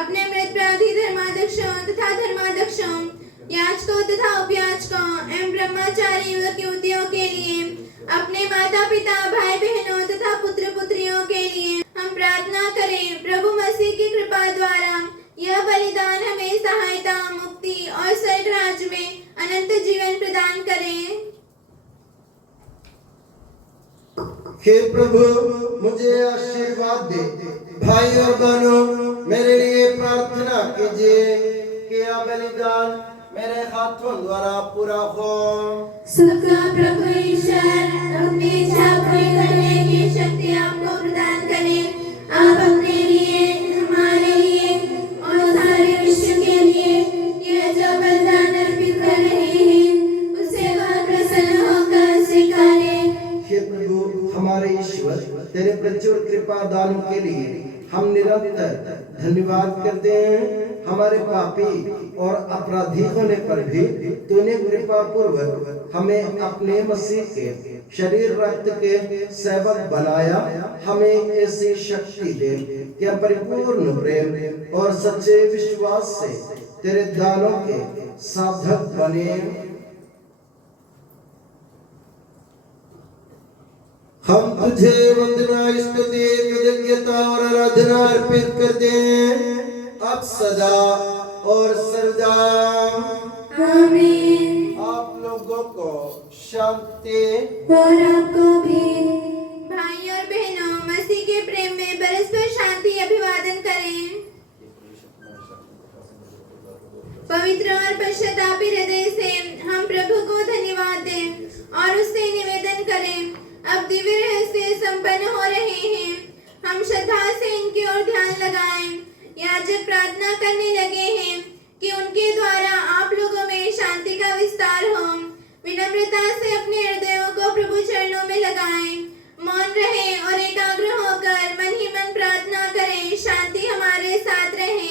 अपने मृत अपराधी धर्माध्यक्षों तथा धर्माध्यक्षों याजकों तथा उपयाजकों एवं ब्रह्मचारी युवक युवतियों के लिए अपने माता पिता भाई बहनों तथा पुत्र पुत्रियों के लिए हम प्रार्थना करें। प्रभु मसीह की कृपा द्वारा यह बलिदान हमें सहायता मुक्ति और स्वर्ग राज्य में अनंत जीवन प्रदान करें। हे प्रभु मुझे आशीर्वाद दे। भाई और बहनों मेरे लिए प्रार्थना कीजिए कि यह बलिदान मेरे हाथों द्वारा पूरा हो। सबका प्रभु ईश्वर अपनी इच्छा पूरी करने की शक्ति आपको प्रदान करें। आप अपने लिए हमारे लिए और सारे विश्व के लिए यह जो बलिदान अर्पित कर रहे हैं उससे वह प्रसन्न होकर स्वीकारें। हे प्रभु हमारे ईश्वर तेरे प्रचुर कृपा दानों के लिए हम निरंतर धन्यवाद करते हैं। हमारे पापी और अपराधी होने पर भी तूने कृपा पूर्वक हमें अपने मसीह के शरीर रक्त के सेवक बनाया। हमें ऐसी शक्ति दे कि हम परिपूर्ण प्रेम और सच्चे विश्वास से तेरे दानों के साधक बने। हम तुझे वंदना स्तुति कृतज्ञता और आराधना अर्पित करते हैं अब सदा और सर्वदा। आमीन। आप लोगों को शांति। और आपको भी। भाई और बहनों, मसीह के प्रेम में परस्पर शांति अभिवादन करें। पवित्र और पश्चातापी हृदय से हम प्रभु को धन्यवाद दें और उससे निवेदन करें। अब दिव्य रहस्य संपन्न हो रहे हैं। हम श्रद्धा से इनकी ओर ध्यान लगाएं। याजक प्रार्थना करने लगे हैं कि उनके द्वारा आप लोगों में शांति का विस्तार हो। विनम्रता से अपने हृदयों को प्रभु चरणों में लगाएं। मौन रहें और एकाग्र होकर मन ही मन प्रार्थना करें। शांति हमारे साथ रहे।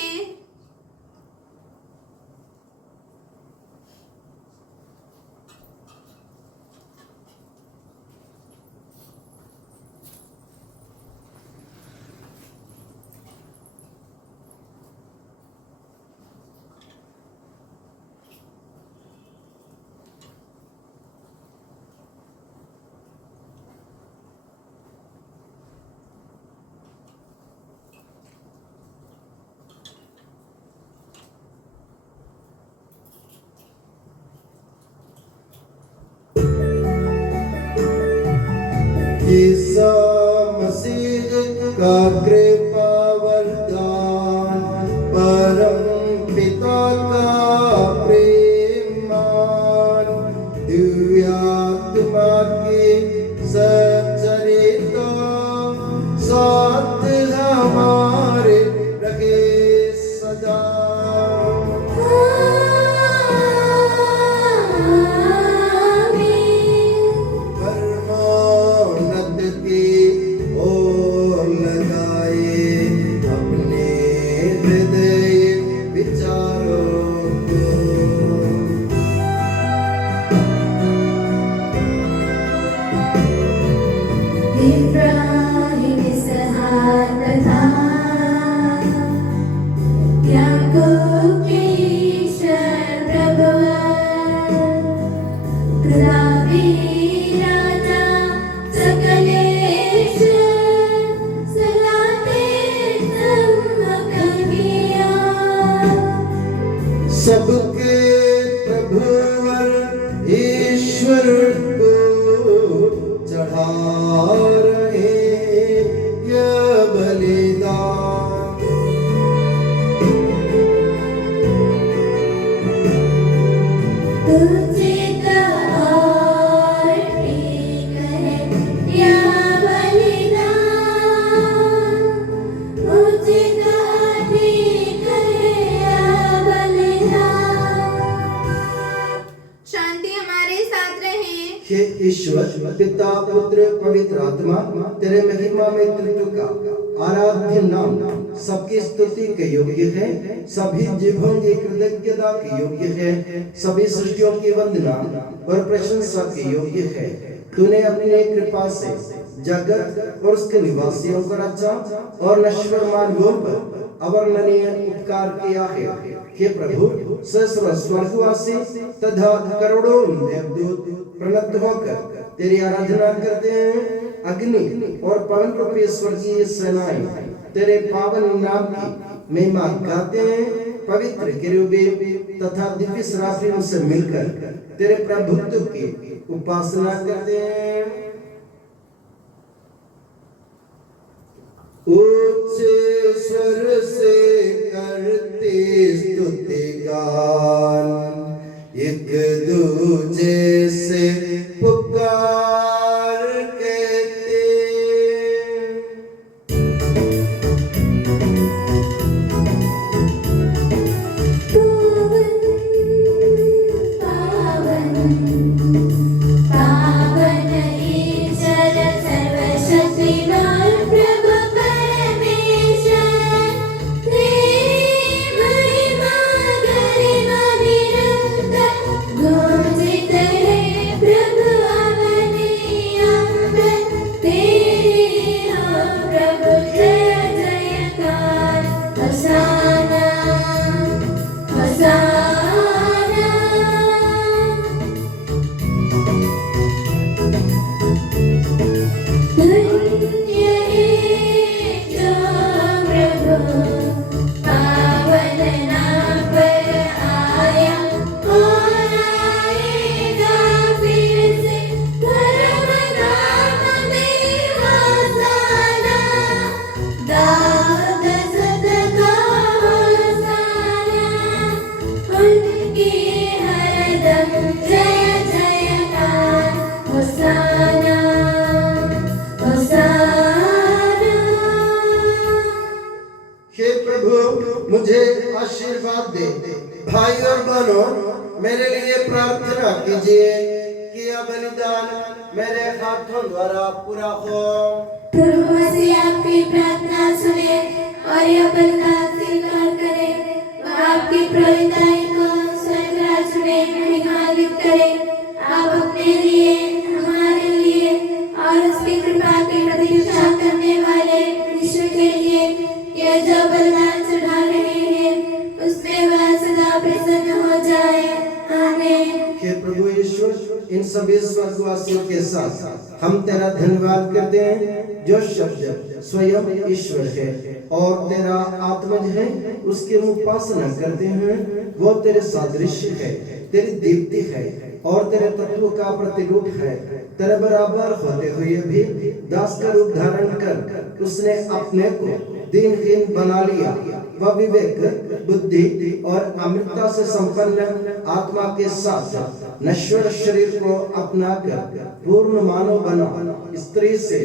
ईसा मसीह का कृपा वरदान, परम पिता का प्रेमान, दिव्य आत्मा की सच्चरिता साथ हमारे रहे सदा। सबके प्रभुवर ईश्वर को चढ़ा रहे यह बलिदान। तुझे और ठीक है यह बलिदान, तुझे ठीक है यह बलिदान। शांति हमारे साथ रहे। हे ईश्वर पिता पुत्र पवित्र आत्मा, तेरे महिमा में त्रित्व का आराध्य नाम सबकी स्तुति के योग्य है, सभी जीवों की कृतज्ञता के योग्य है, सभी सृष्टियों की वंदना और प्रशंसा के योग्य है। तूने अपनी कृपा से जगत और उसके निवासियों को रचा और नश्वर मार्गों पर अवर्णनीय उपकार किया है। हे प्रभु, सहस्र स्वर्गवासी तथा करोड़ों देवदूत प्रणत होकर तेरी आराधना करते हैं। अग्नि और पवन रूपी स्वर्गीय सेनाएं तेरे पावन नाम की महिमा गाते हैं। पवित्र केरूबीम तथा दिव्य सराफियों से मिलकर तेरे प्रभुत्व की उपासना करते हैं। उच्च स्वर से करते स्तुति गान, एक दूजे से पुकार कहते। पावन पावन ईश्वर सर्वशक्तिमान प्रभु परमेश्वर, हे प्रभु मुझे आशीर्वाद दे। भाई और बहनों, मेरे लिए प्रार्थना कीजिए कि यह बलिदान मेरे हाथों द्वारा पूरा हो। प्रभु मसीह आपकी प्रार्थना सुने और यह बलिदान स्वीकार करे। वह आपकी प्रभुताई को स्वर्ग राज्य में महिमान्वित करे। आप अपने लिए, हमारे लिए और उसकी कृपा की प्रतीक्षा करने वाले विश्व के लिए यह जो बलिदान चढ़ा रहे हैं उसमें वह सदा प्रसन्न हो जाए। आमीन। हे प्रभु ईश्वर, इन सभी स्वर्गवासियों के साथ हम तेरा धन्यवाद करते हैं जो शब्द स्वयं ईश्वर है और तेरा आत्मज है, उसकी उपासना करते हैं। वो तेरे सादृश्य है, तेरी दीप्ति है और तेरे तत्व का प्रतिरूप है। तेरे बराबर होते हुए भी दास का रूप धारण कर उसने अपने को दीनहीन बना लिया। वह विवेक, बुद्धि और अमृतता से संपन्न आत्मा के साथ नश्वर शरीर को अपना कर पूर्ण मानव बना। स्त्री से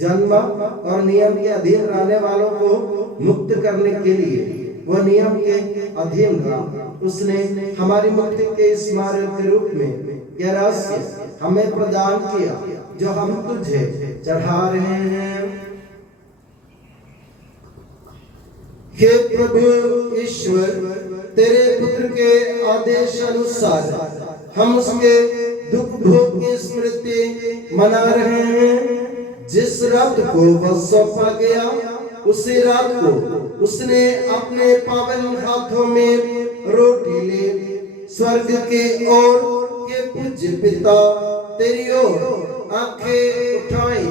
जन्म और नियम के अधीन रहने वालों को मुक्त करने के लिए वह नियम के अधीन रहा। उसने हमारी मुक्ति के स्मारक के रूप में यह रहस्य हमें प्रदान किया जो हम तुझे चढ़ा रहे हैं। हे प्रभु ईश्वर, तेरे पुत्र के आदेश अनुसार हम उसके दुख भोग की स्मृति मना रहे हैं। जिस रात को वह सौंपा गया उसी रात को उसने अपने पावन हाथों में रोटी ली, स्वर्ग की ओर के पूज्य पिता तेरी ओर आंखें उठाई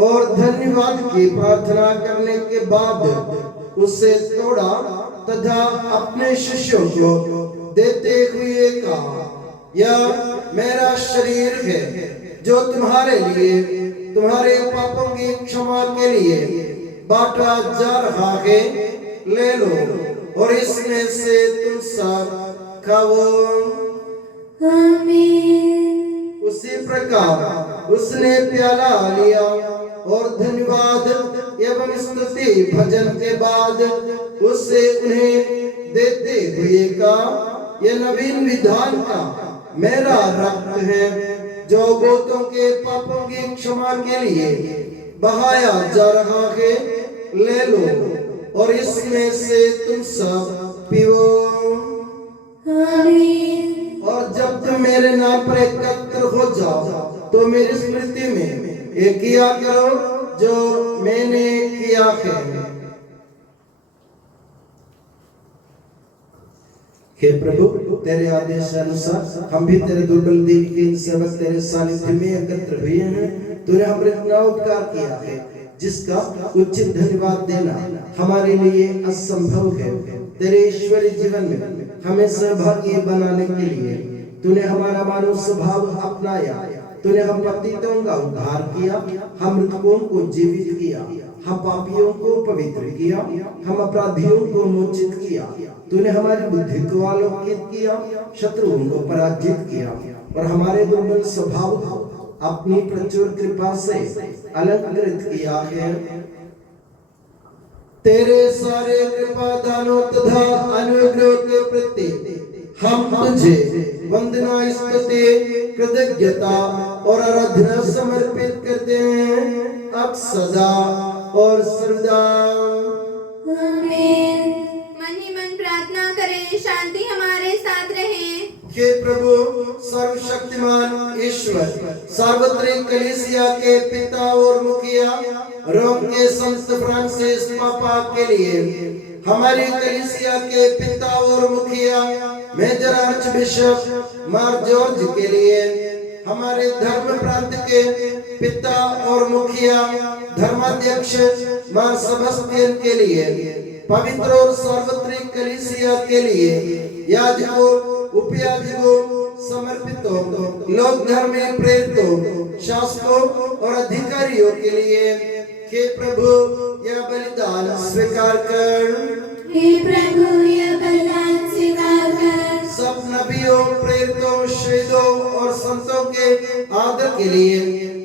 और धन्यवाद की प्रार्थना करने के बाद उसे तोड़ा तथा अपने शिष्यों को देते हुए कहा, यह मेरा शरीर है जो तुम्हारे लिए, तुम्हारे पापों की क्षमा के लिए बांटा जा रहा है। ले लो और इसमें से तुम सब खाओ। आमीन। उसी प्रकार उसने प्याला लिया और धन्यवाद एवं स्तुति भजन के बाद उसे उन्हें देते हुए कहा, यह नवीन विधान का मेरा रक्त है जो बहुतों के पापों की क्षमा के लिए बहाया जा रहा है। ले लो और इसमें से तुम सब पियो। आमीन। और जब तुम मेरे नाम पर एकत्र हो जाओ तो मेरी स्मृति में ये किया करो जो मैंने किया है। हे प्रभु, तेरे आदेश अनुसार हम भी तेरे दुर्बल दीनहीन सेवक तेरे सानिध्य में एकत्र हुए हैं। तूने हम पर इतना उपकार किया है जिसका उचित धन्यवाद देना हमारे लिए असंभव है। तेरे ईश्वरीय जीवन में हमें सहभागी बनाने के लिए तूने हमारा मानव स्वभाव अपनाया। तूने हम पतितों का उद्धार किया, हम मृतकों को जीवित किया, हम पापियों को पवित्र किया, हम अपराधियों को मोचित किया। तूने हमारी बुद्धि को आलोकित किया, शत्रुओं को पराजित किया और हमारे दुर्बल स्वभाव को अपनी प्रचुर कृपा से अलंकृत किया है। तेरे सारे कृपा दानों तथा अनुग्रह के प्रति हम तुझे वंदना, स्तुति, कृतज्ञता और आराधना समर्पित करते हैं अब सदा और सर्वदा। आमीन। मन ही मन प्रार्थना करें, शांति हमारे साथ रहे। हे प्रभु सर्वशक्तिमान ईश्वर, सार्वत्रिक कलीसिया के पिता और मुखिया रोम के संत फ्रांसिस पापा के लिए, हमारी कलीसिया के पिता और मुखिया मेजर आर्च बिशप मार जॉर्ज के लिए, हमारे धर्म प्रांत के पिता और मुखिया धर्माध्यक्ष मार सेबेस्टियन के लिए, पवित्र और सार्वत्रिक कलीसिया के लिए, याजकों, उपयाजकों, समर्पितों, लोक धर्मी प्रेरितों, शासकों और अधिकारियों के लिए, हे प्रभु यह बलिदान स्वीकार कर। हे प्रभु यह बलिदान स्वीकार कर। सब नबियों, प्रेरितों, शहीदों और संतों के आदर के लिए,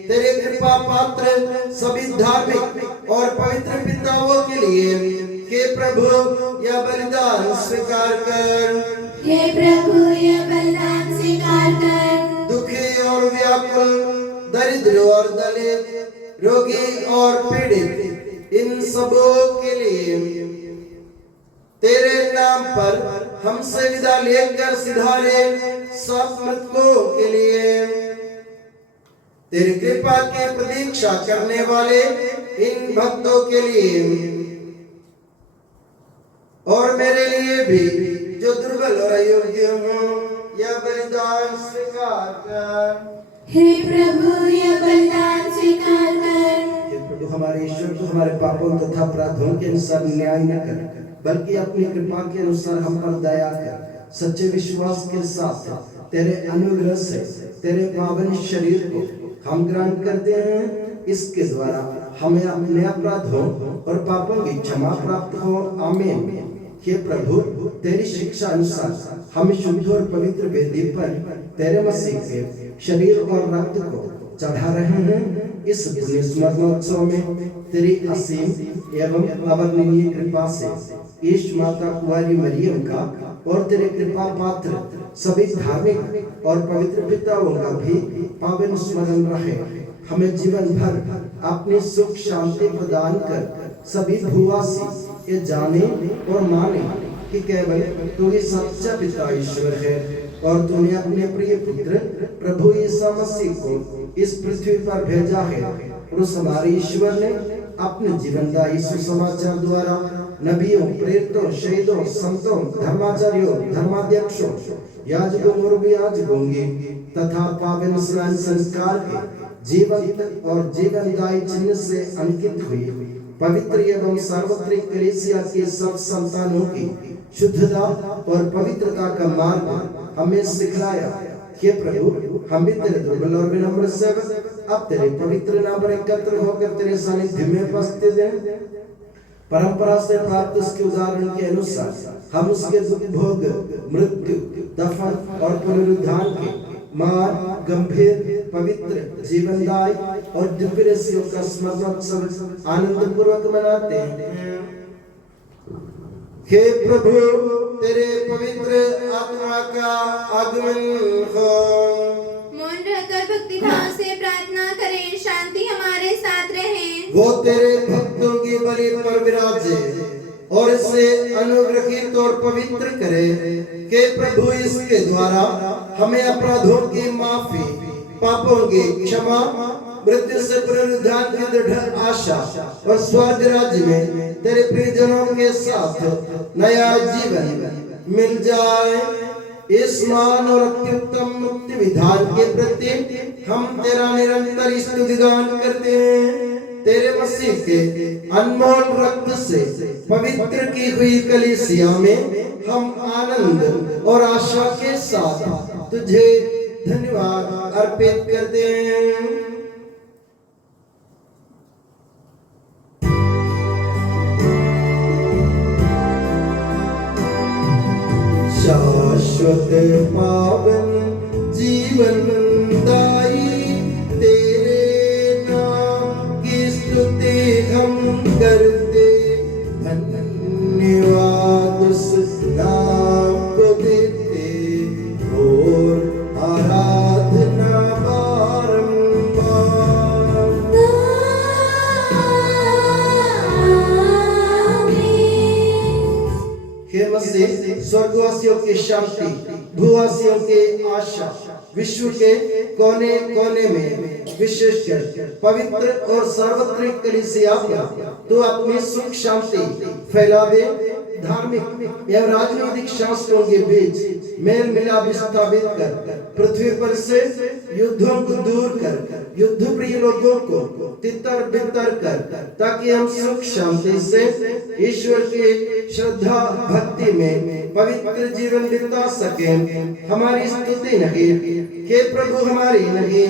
तेरे कृपा पात्र सभी धार्मिक और पवित्र पिताओं के लिए, हे प्रभु यह बलिदान स्वीकार कर। हे प्रभु यह बलिदान स्वीकार कर। दुखी और व्याकुल, दरिद्र और दलित, रोगी और पीड़ित, इन सबों के लिए तेरे नाम पर हमसे विदा लेकर सिधारे सब मृतकों के लिए तेरी कृपा की प्रतीक्षा करने वाले इन भक्तों के लिए और मेरे लिए भी जो दुर्बल और अयोग्य हूँ, यह बलिदान स्वीकार कर। हे प्रभु यह बलिदान स्वीकार कर। हे प्रभु हमारे ईश्वर, तो हमारे पापों तथा अपराधों के अनुसार न्याय न कर, बल्कि अपनी कृपा के अनुसार हम पर दया कर। सच्चे विश्वास के साथ तेरे अनुग्रह से तेरे पावन शरीर को हम ग्रहण करते हैं, इसके द्वारा हमें अपने अपराधों और पापों की क्षमा प्राप्त हो। आमीन। हे प्रभु तेरी शिक्षा अनुसार हम शुद्ध और पवित्र वेदी पर तेरे मसीह के शरीर और रक्त को चढ़ा रहे हैं। इस पुण्य स्मरणोत्सव में तेरी असीम एवं अवर्णनीय कृपा से ईश माता कुंवारी मरियम का और तेरे कृपा पात्र सभी धार्मिक और पवित्र पिताओं का भी पावन स्मरण रहे। हमें जीवन भर अपनी सुख शांति प्रदान कर सभी भूवासी ये जाने और माने कि केवल तू ही सच्चा पिता ईश्वर है और तूने अपने प्रिय पुत्र प्रभु यीशु मसीह को इस पृथ्वी पर भेजा है। और उस हमारे ईश्वर ने अपने जीवनदायी सुसमाचार द्वारा नबियों, प्रेरितों, शहीदों, संतों, धर्माचार्यों, धर्माध्यक्षों, याजकों और याजकों तथा पावन स्नान संस्कार के जीवंत और जीवनदायी चिन्ह से अंकित हुई पवित्र एवं सार्वत्रिक कलीसिया के सब संतानों की शुद्धता और पवित्रता का मार्ग हमें सिखलाया। हे प्रभु हम भी तेरे दुर्बल और विनम्र सेवक अब तेरे पवित्र नाम पर एकत्र होकर तेरे सानिध्य में उपस्थित हैं। परंपरा से प्राप्त उसके उदाहरण के अनुसार हम उसके दुख भोग, मृत्यु, दफन और पुनरुत्थान के मार, गंभीर, पवित्र, जीवनदायी और दिव्य रहस्यों का स्मरणोत्सव आनंद पूर्वक मनाते हैं। हे प्रभु तेरे पवित्र आत्मा का आगमन हो। मौन रहकर भक्ति भाव से प्रार्थना करें, शांति हमारे साथ रहे। वो तेरे भक्तों की बलि पर विराजे और इसे अनुग्रहित और पवित्र करे कि प्रभु इसके द्वारा हमें अपराधों की माफी, पापों की क्षमा, मृत्यु से पुनरुत्थान की दृढ़ आशा और स्वर्ग राज्य में तेरे प्रियजनों के साथ नया जीवन मिल जाए। इस मान और अत्युत्तम मुक्ति विधान के प्रति हम तेरा निरंतर स्तुतिगान करते हैं। तेरे मसीह के अनमोल रक्त से पवित्र की हुई कलीसिया में हम आनंद और आशा के साथ तुझे धन्यवाद अर्पित करते हैं। शाश्वत पावन जीवन दाई तेरे नाम की स्तुति हम करते, धन्यवाद उस नाम को देते और आराधना बारंबार। हे मसीह स्वर्गवासियों की शांति, भूवासियों की आशा, विश्व के कोने कोने में विशेषकर पवित्र और सार्वत्रिक कलीसिया तो अपनी सुख शांति फैला दे। धार्मिक एवं राजनीतिक शास्त्रों के बीच मेल मिलाप स्थापित कर पृथ्वी पर से युद्धों को दूर कर युद्ध प्रिय लोगों को तितर बितर कर, ताकि हम सुख शांति से ईश्वर की श्रद्धा भक्ति में पवित्र जीवन बिता सकें। हमारी स्तुति नहीं हे प्रभु, हमारी नहीं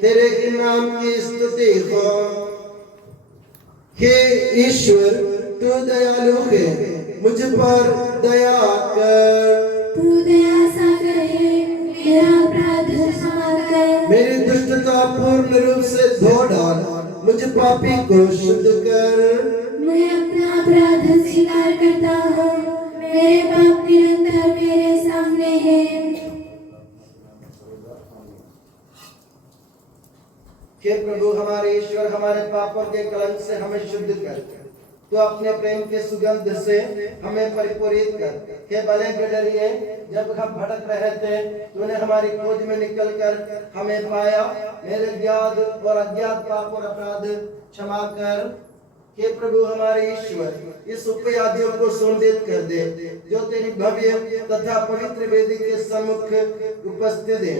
तेरे नाम की स्तुति हो। हे ईश्वर तू दयालु है, मुझ पर दया कर। तू दया सागर है, मेरा अपराध क्षमा कर। मेरी दुष्टता पूर्ण रूप से धो डाल, मुझ पापी को शुद्ध कर। मैं अपना अपराध स्वीकार करता हूँ। मेरे पाप निरंतर मेरे सामने हैं। हे प्रभु हमारे ईश्वर, हमारे पापों के कलंक से हमें शुद्ध कर, तो अपने प्रेम के सुगंध से हमें परिपूरित कर। हे भले गडरिए, जब हम भटक रहे थे तूने हमारी खोज में निकलकर हमें पाया। मेरे ज्ञात और अज्ञात पाप और अपराध क्षमा कर। हे प्रभु हमारे ईश्वर, इस उपयादियों को सुनिश्चित कर दे जो तेरी भव्य तथा पवित्र वेदी के सम्मुख उपस्थित है।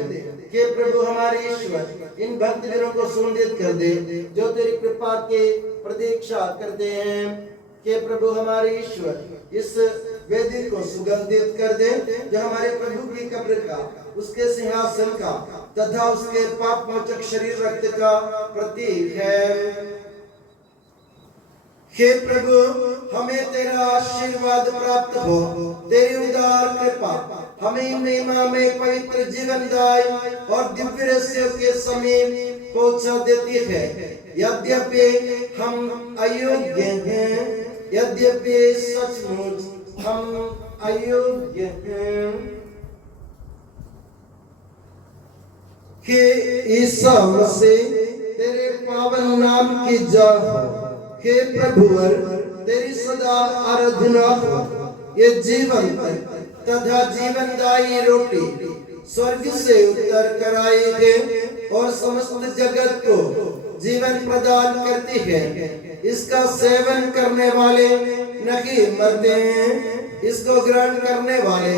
हे प्रभु हमारे ईश्वर, इन भक्तजनों को सुनिश्चित कर दे जो तेरी कृपा के प्रतीक्षा करते हैं। हे प्रभु हमारे ईश्वर, इस वेदी को सुगंधित कर दे जो हमारे प्रभु की कब्र का, उसके सिंहासन का तथा उसके पाप मोचक शरीर रक्त का प्रतीक है। हे प्रभु, हमें तेरा आशीर्वाद प्राप्त हो। तेरी उदार कृपा हमें महिमा में पवित्र जीवनदायी और दिव्य रहस्यों के समीप पहुंचा देती है। यद्यपि हम अयोग्य हैं, यद्यपि सचमुच हम अयोग्य हैं। हे ईसा मसीह, तेरे पावन नाम की जय हो। हे प्रभुवर, तेरी सदा आराधना हो। ये जीवन तथा जीवनदायी रोटी स्वर्ग से उतर कर आई है और समस्त जगत को जीवन प्रदान करती है। इसका सेवन करने वाले नहीं मरते हैं, इसको ग्रहण करने वाले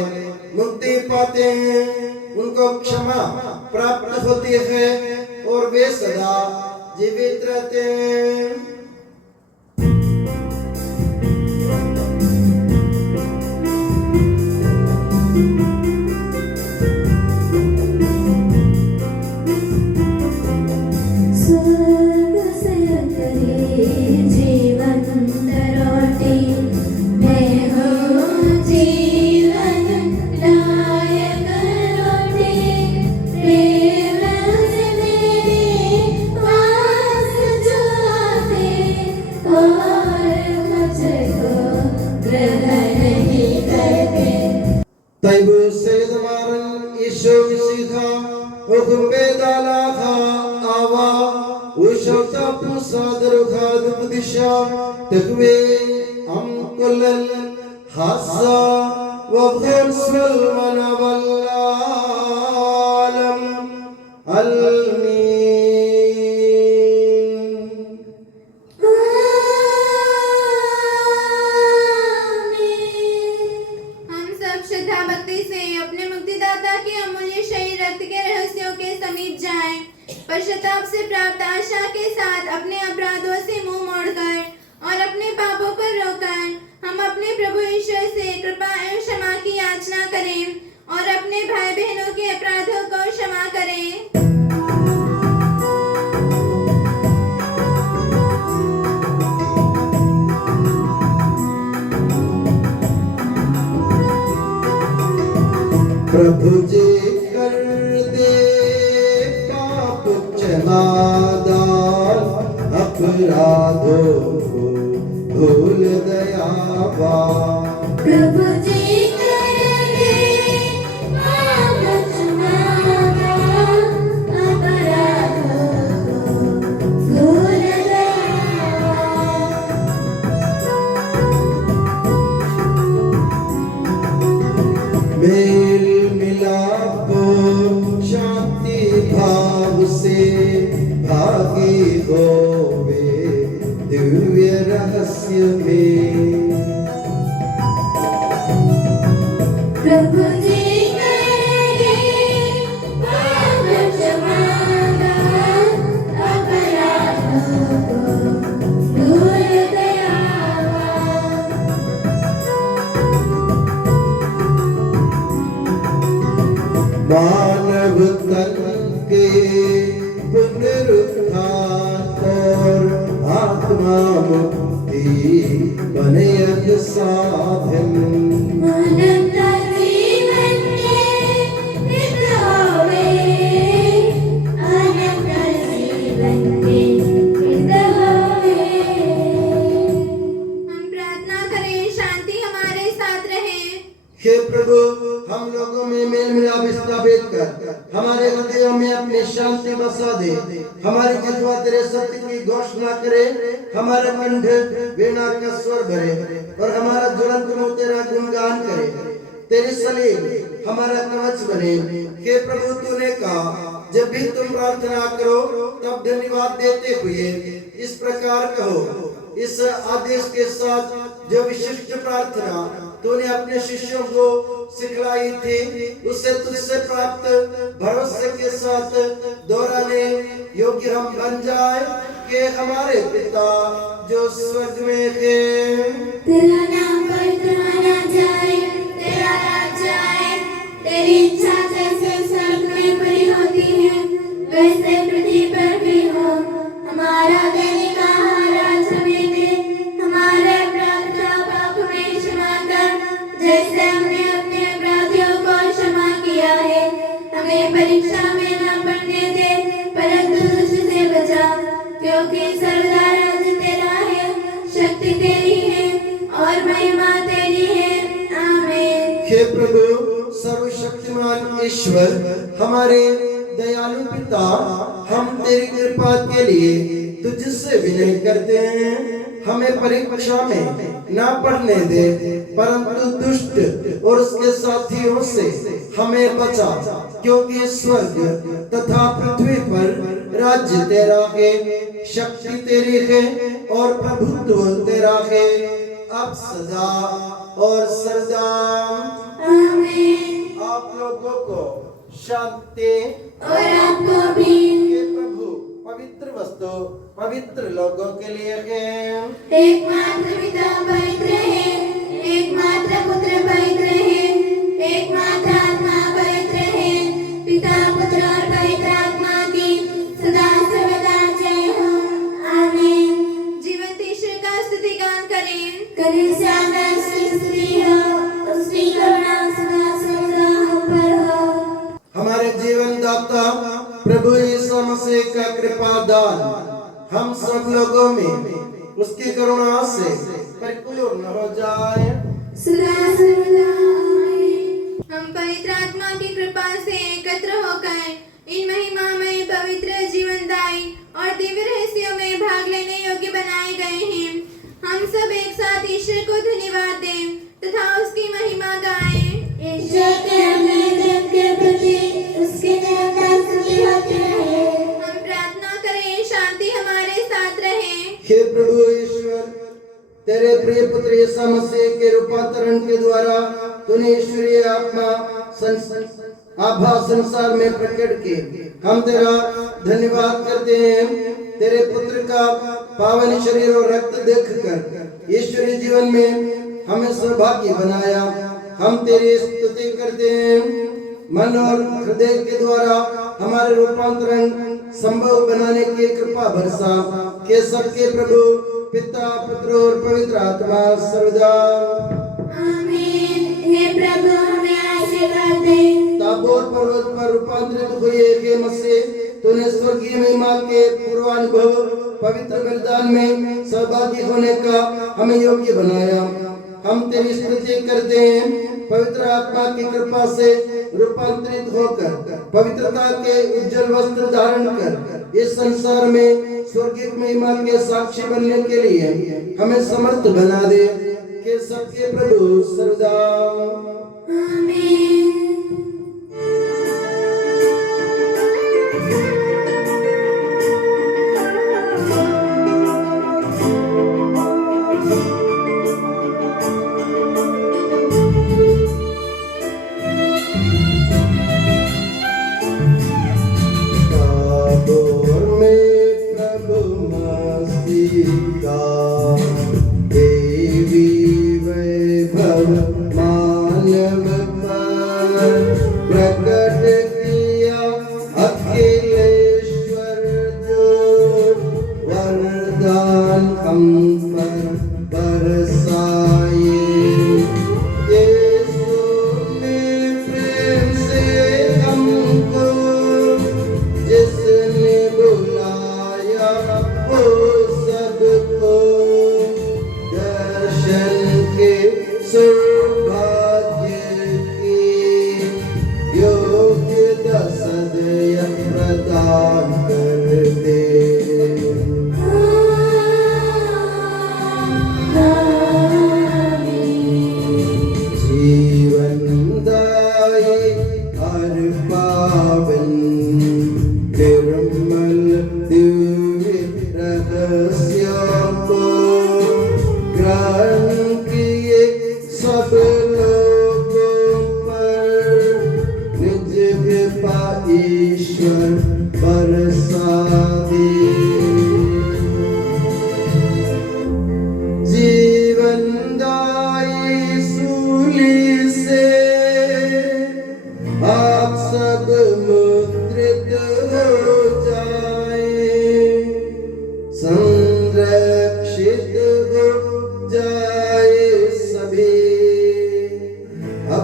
मुक्ति पाते हैं। उनको क्षमा प्राप्त होती है और वे सदा जीवित रहते हैं। तैब सैद मारन ईशो सीधा हुकुम बेदाला खा आवा उशौता पुसादर खाद पुदिशा तकवे हम कुल्ल हासा वबन सलमान वल्लालम अलमीन। पश्चाताप से प्राप्त आशा के साथ अपने अपराधों से मुंह मोड़कर और अपने पापों पर रोकर हम अपने प्रभु ईश्वर से कृपा एवं क्षमा की याचना करें और अपने भाई बहनों के अपराधों को क्षमा करें। प्रभु जी कर दे नादान अपराधों को भूल दयावान। प्रभु जी कर दे पाप क्षमादान अपराधों को भूल दयावान। मेल मिलाप शांति भाव से भागी होवे दिव्य रहस्य में। प्रभु जी करेंगे पाप क्षमादान अपराधों को भूल दयावान। मानव तन के पुनरुत्थान और आत्मा मुक्ति बने साधन। अनंत जीवन के हित होवे, अनंत जीवन के हित होवे। हे प्रभु, हम लोगों में मेल मिलाप स्थापित कर हमारे हृदयों में अपनी शांति बसा दे। हमारी जिह्वा तेरे सत्य की घोषणा करे, हमारा कंठ वीणा का स्वर भरे और हमारा ज्वलंत मुंह तेरा गुणगान करे। तेरी सलीब हमारा कवच बने। हे प्रभु, तूने कहा जब भी तुम प्रार्थना करो तब धन्यवाद देते हुए इस प्रकार कहो। इस आदेश के साथ जो विशिष्ट प्रार्थना तूने अपने शिष्यों को सिखलाई थी, उससे तुझसे प्राप्त भरोसे के साथ दोहराने योग्य हम बन जाए कि हमारे पिता जो स्वर्ग में है, तेरा नाम पवित्र माना जाए, तेरा राज्य आए, तेरी इच्छा जैसे स्वर्ग में पूरी होती है वैसे पृथ्वी पर भी हो। हमारा दैनिक आहार आज हमें दे, हमारे अपराध का पाप हमें क्षमा कर जैसे हमने अपने अपराधियों को क्षमा किया है। हमें परीक्षा में न पड़ने दे परंतु दुष्ट से बचा, क्योंकि सर्वदा राज्य तेरा है, शक्ति तेरी है और महिमा तेरी है। आमीन। हे प्रभु, सर्वशक्तिमान ईश्वर, हमारे दयालु पिता, हम तेरी कृपा के लिए तुझसे विनय करते हैं। हमें परीक्षा में ना पड़ने दे परंतु दुष्ट और उसके साथियों से हमें बचा, क्योंकि स्वर्ग तथा पृथ्वी पर राज्य तेरा है, शक्ति तेरी है और प्रभुत्व तेरा है, अब सदा और सदा। आमीन। आप लोगों को शांति और आपको भी। ये प्रभु पवित्र वस्तु पवित्र लोगों के लिए है। एकमात्र पिता पवित्र है, एकमात्र पुत्र पवित्र है, एकमात्र आत्मा पवित्र है। पिता, पुत्र और पवित्र आत्मा की सदा सर्वदा जय हो। आमीन। जीवंत ईश्वर का स्तुति गान करें। करें श्यामा उसकी स्तुति हो, उसकी करुणा सदा सर्वदा हम पर हो। हमारे जीवन दाता प्रभु यीशु मसीह का कृपा दान हम सब लोगों में उसकी करुणा से परिपूर्ण हो जाए। सदा सर्वदा आमीन। हम पवित्र आत्मा की कृपा से एकत्र होकर इन महिमामय पवित्र जीवनदायी और दिव्य रहस्यों में भाग लेने योग्य बनाए गए हैं। हम सब एक साथ ईश्वर को धन्यवाद दें तथा उसकी महिमा गाएं। ईश्वर के अमूल्य दान के प्रति उसकी निरंतर स्तुति होती रहे। हम प्रार्थना करें, शांति हमारे साथ रहे। हे प्रभु ईश्वर, तेरे प्रिय पुत्र यीशु मसीह के रूपांतरण के द्वारा तूने ईश्वरीय आभा संसार में प्रकट की। हम तेरा धन्यवाद करते हैं। तेरे पुत्र का पावन शरीर और रक्त देखकर ईश्वरीय जीवन में हमें सौभाग्य बनाया। हम तेरी स्तुति करते हैं। मन और हृदय के द्वारा हमारे रूपांतरण संभव बनाने की कृपा बरसा के सबके प्रभु पिता, पुत्र और पवित्र आत्मा सर्वदा। आमीन। हे प्रभु, हमें आशीर्वाद दे। ताबोर पर्वत पर रूपांतरित हुए हे मसीह, तूने स्वर्गीय महिमा के पूर्वानुभव पवित्र बलिदान में सहभागी होने का हमें योग्य बनाया। हम तेरी स्तुति करते हैं। पवित्र आत्मा की कृपा से रूपांतरित होकर पवित्रता के उज्जवल वस्त्र धारण कर इस संसार में स्वर्गीय महिमा के साक्षी बनने के लिए हमें समर्थ बना दे कि सबके प्रभु सर्वदा। आमीन। सर्वभाग्य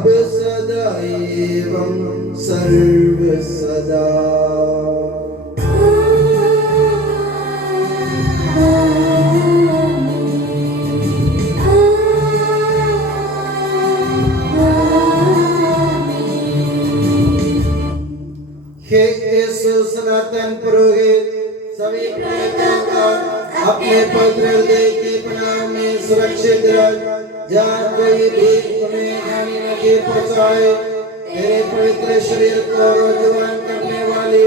अब सदा एवं सर्व सदा। हे यीशु सनातन पुरोहित सभी पुरोहितों का अपने पवित्र हृदय के पनाह में सुरक्षित रख, जहाँ कोई भी उन्हें हानि न के पहुँचाए। तेरे पवित्र शरीर को रोजगार करने वाले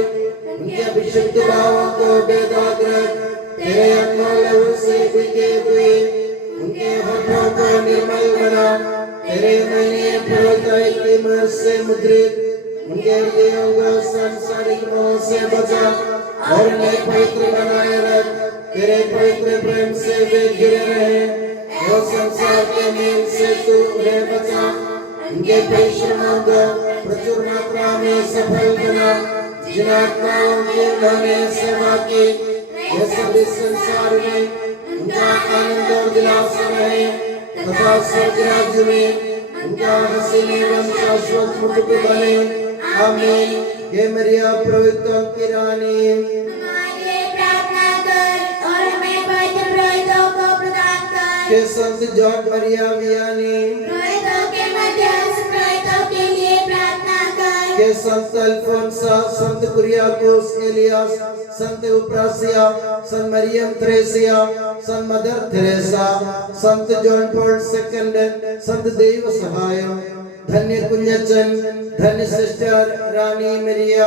उनके अभिषिक्त भावों को बेदाग रख। तेरे अनमोल लहू से भीगे हुए उनके होठों को निर्मल बना। तेरे महीने पुरोहिताई की महर से मुद्रित उनके हृदयों को सांसारिक मोह से बचा और उन्हें पवित्र बनाए रख। तेरे पवित्र प्रेम से वे घिरे रहे, जो संसार के मेल से तू उन्हें बचा। उनके परिश्रमों को प्रचुर मात्रा में सफल बना। जिन आत्माओं की उन्होंने सेवा की, ये सभी संसार में उनका आनंद और दिलासा रहे तथा स्वर्ग राज्य में उनका हसीन एवं शाश्वत मुकुट बने। आमीन। हे मरिया पुरोहितों की रानी, हमारे लिए प्रार्थना कर और हमें पवित्र पुरोहितों को प्रदान कर। के संत जॉन मरिया वियानी, पुरोहितों के मध्यस्थ पुरोहितों के लिए प्रार्थना कर। के संत अल्फोंसा, संत कुरियाकोस एलियास, संत उप्रासिया, संत मरियम थ्रेसिया, संत मदर थेरेसा, संत जॉन पॉल सेकंड, संत देव सहाय, धन्य कुंजचन, धन्य सिस्टर रानी मरिया।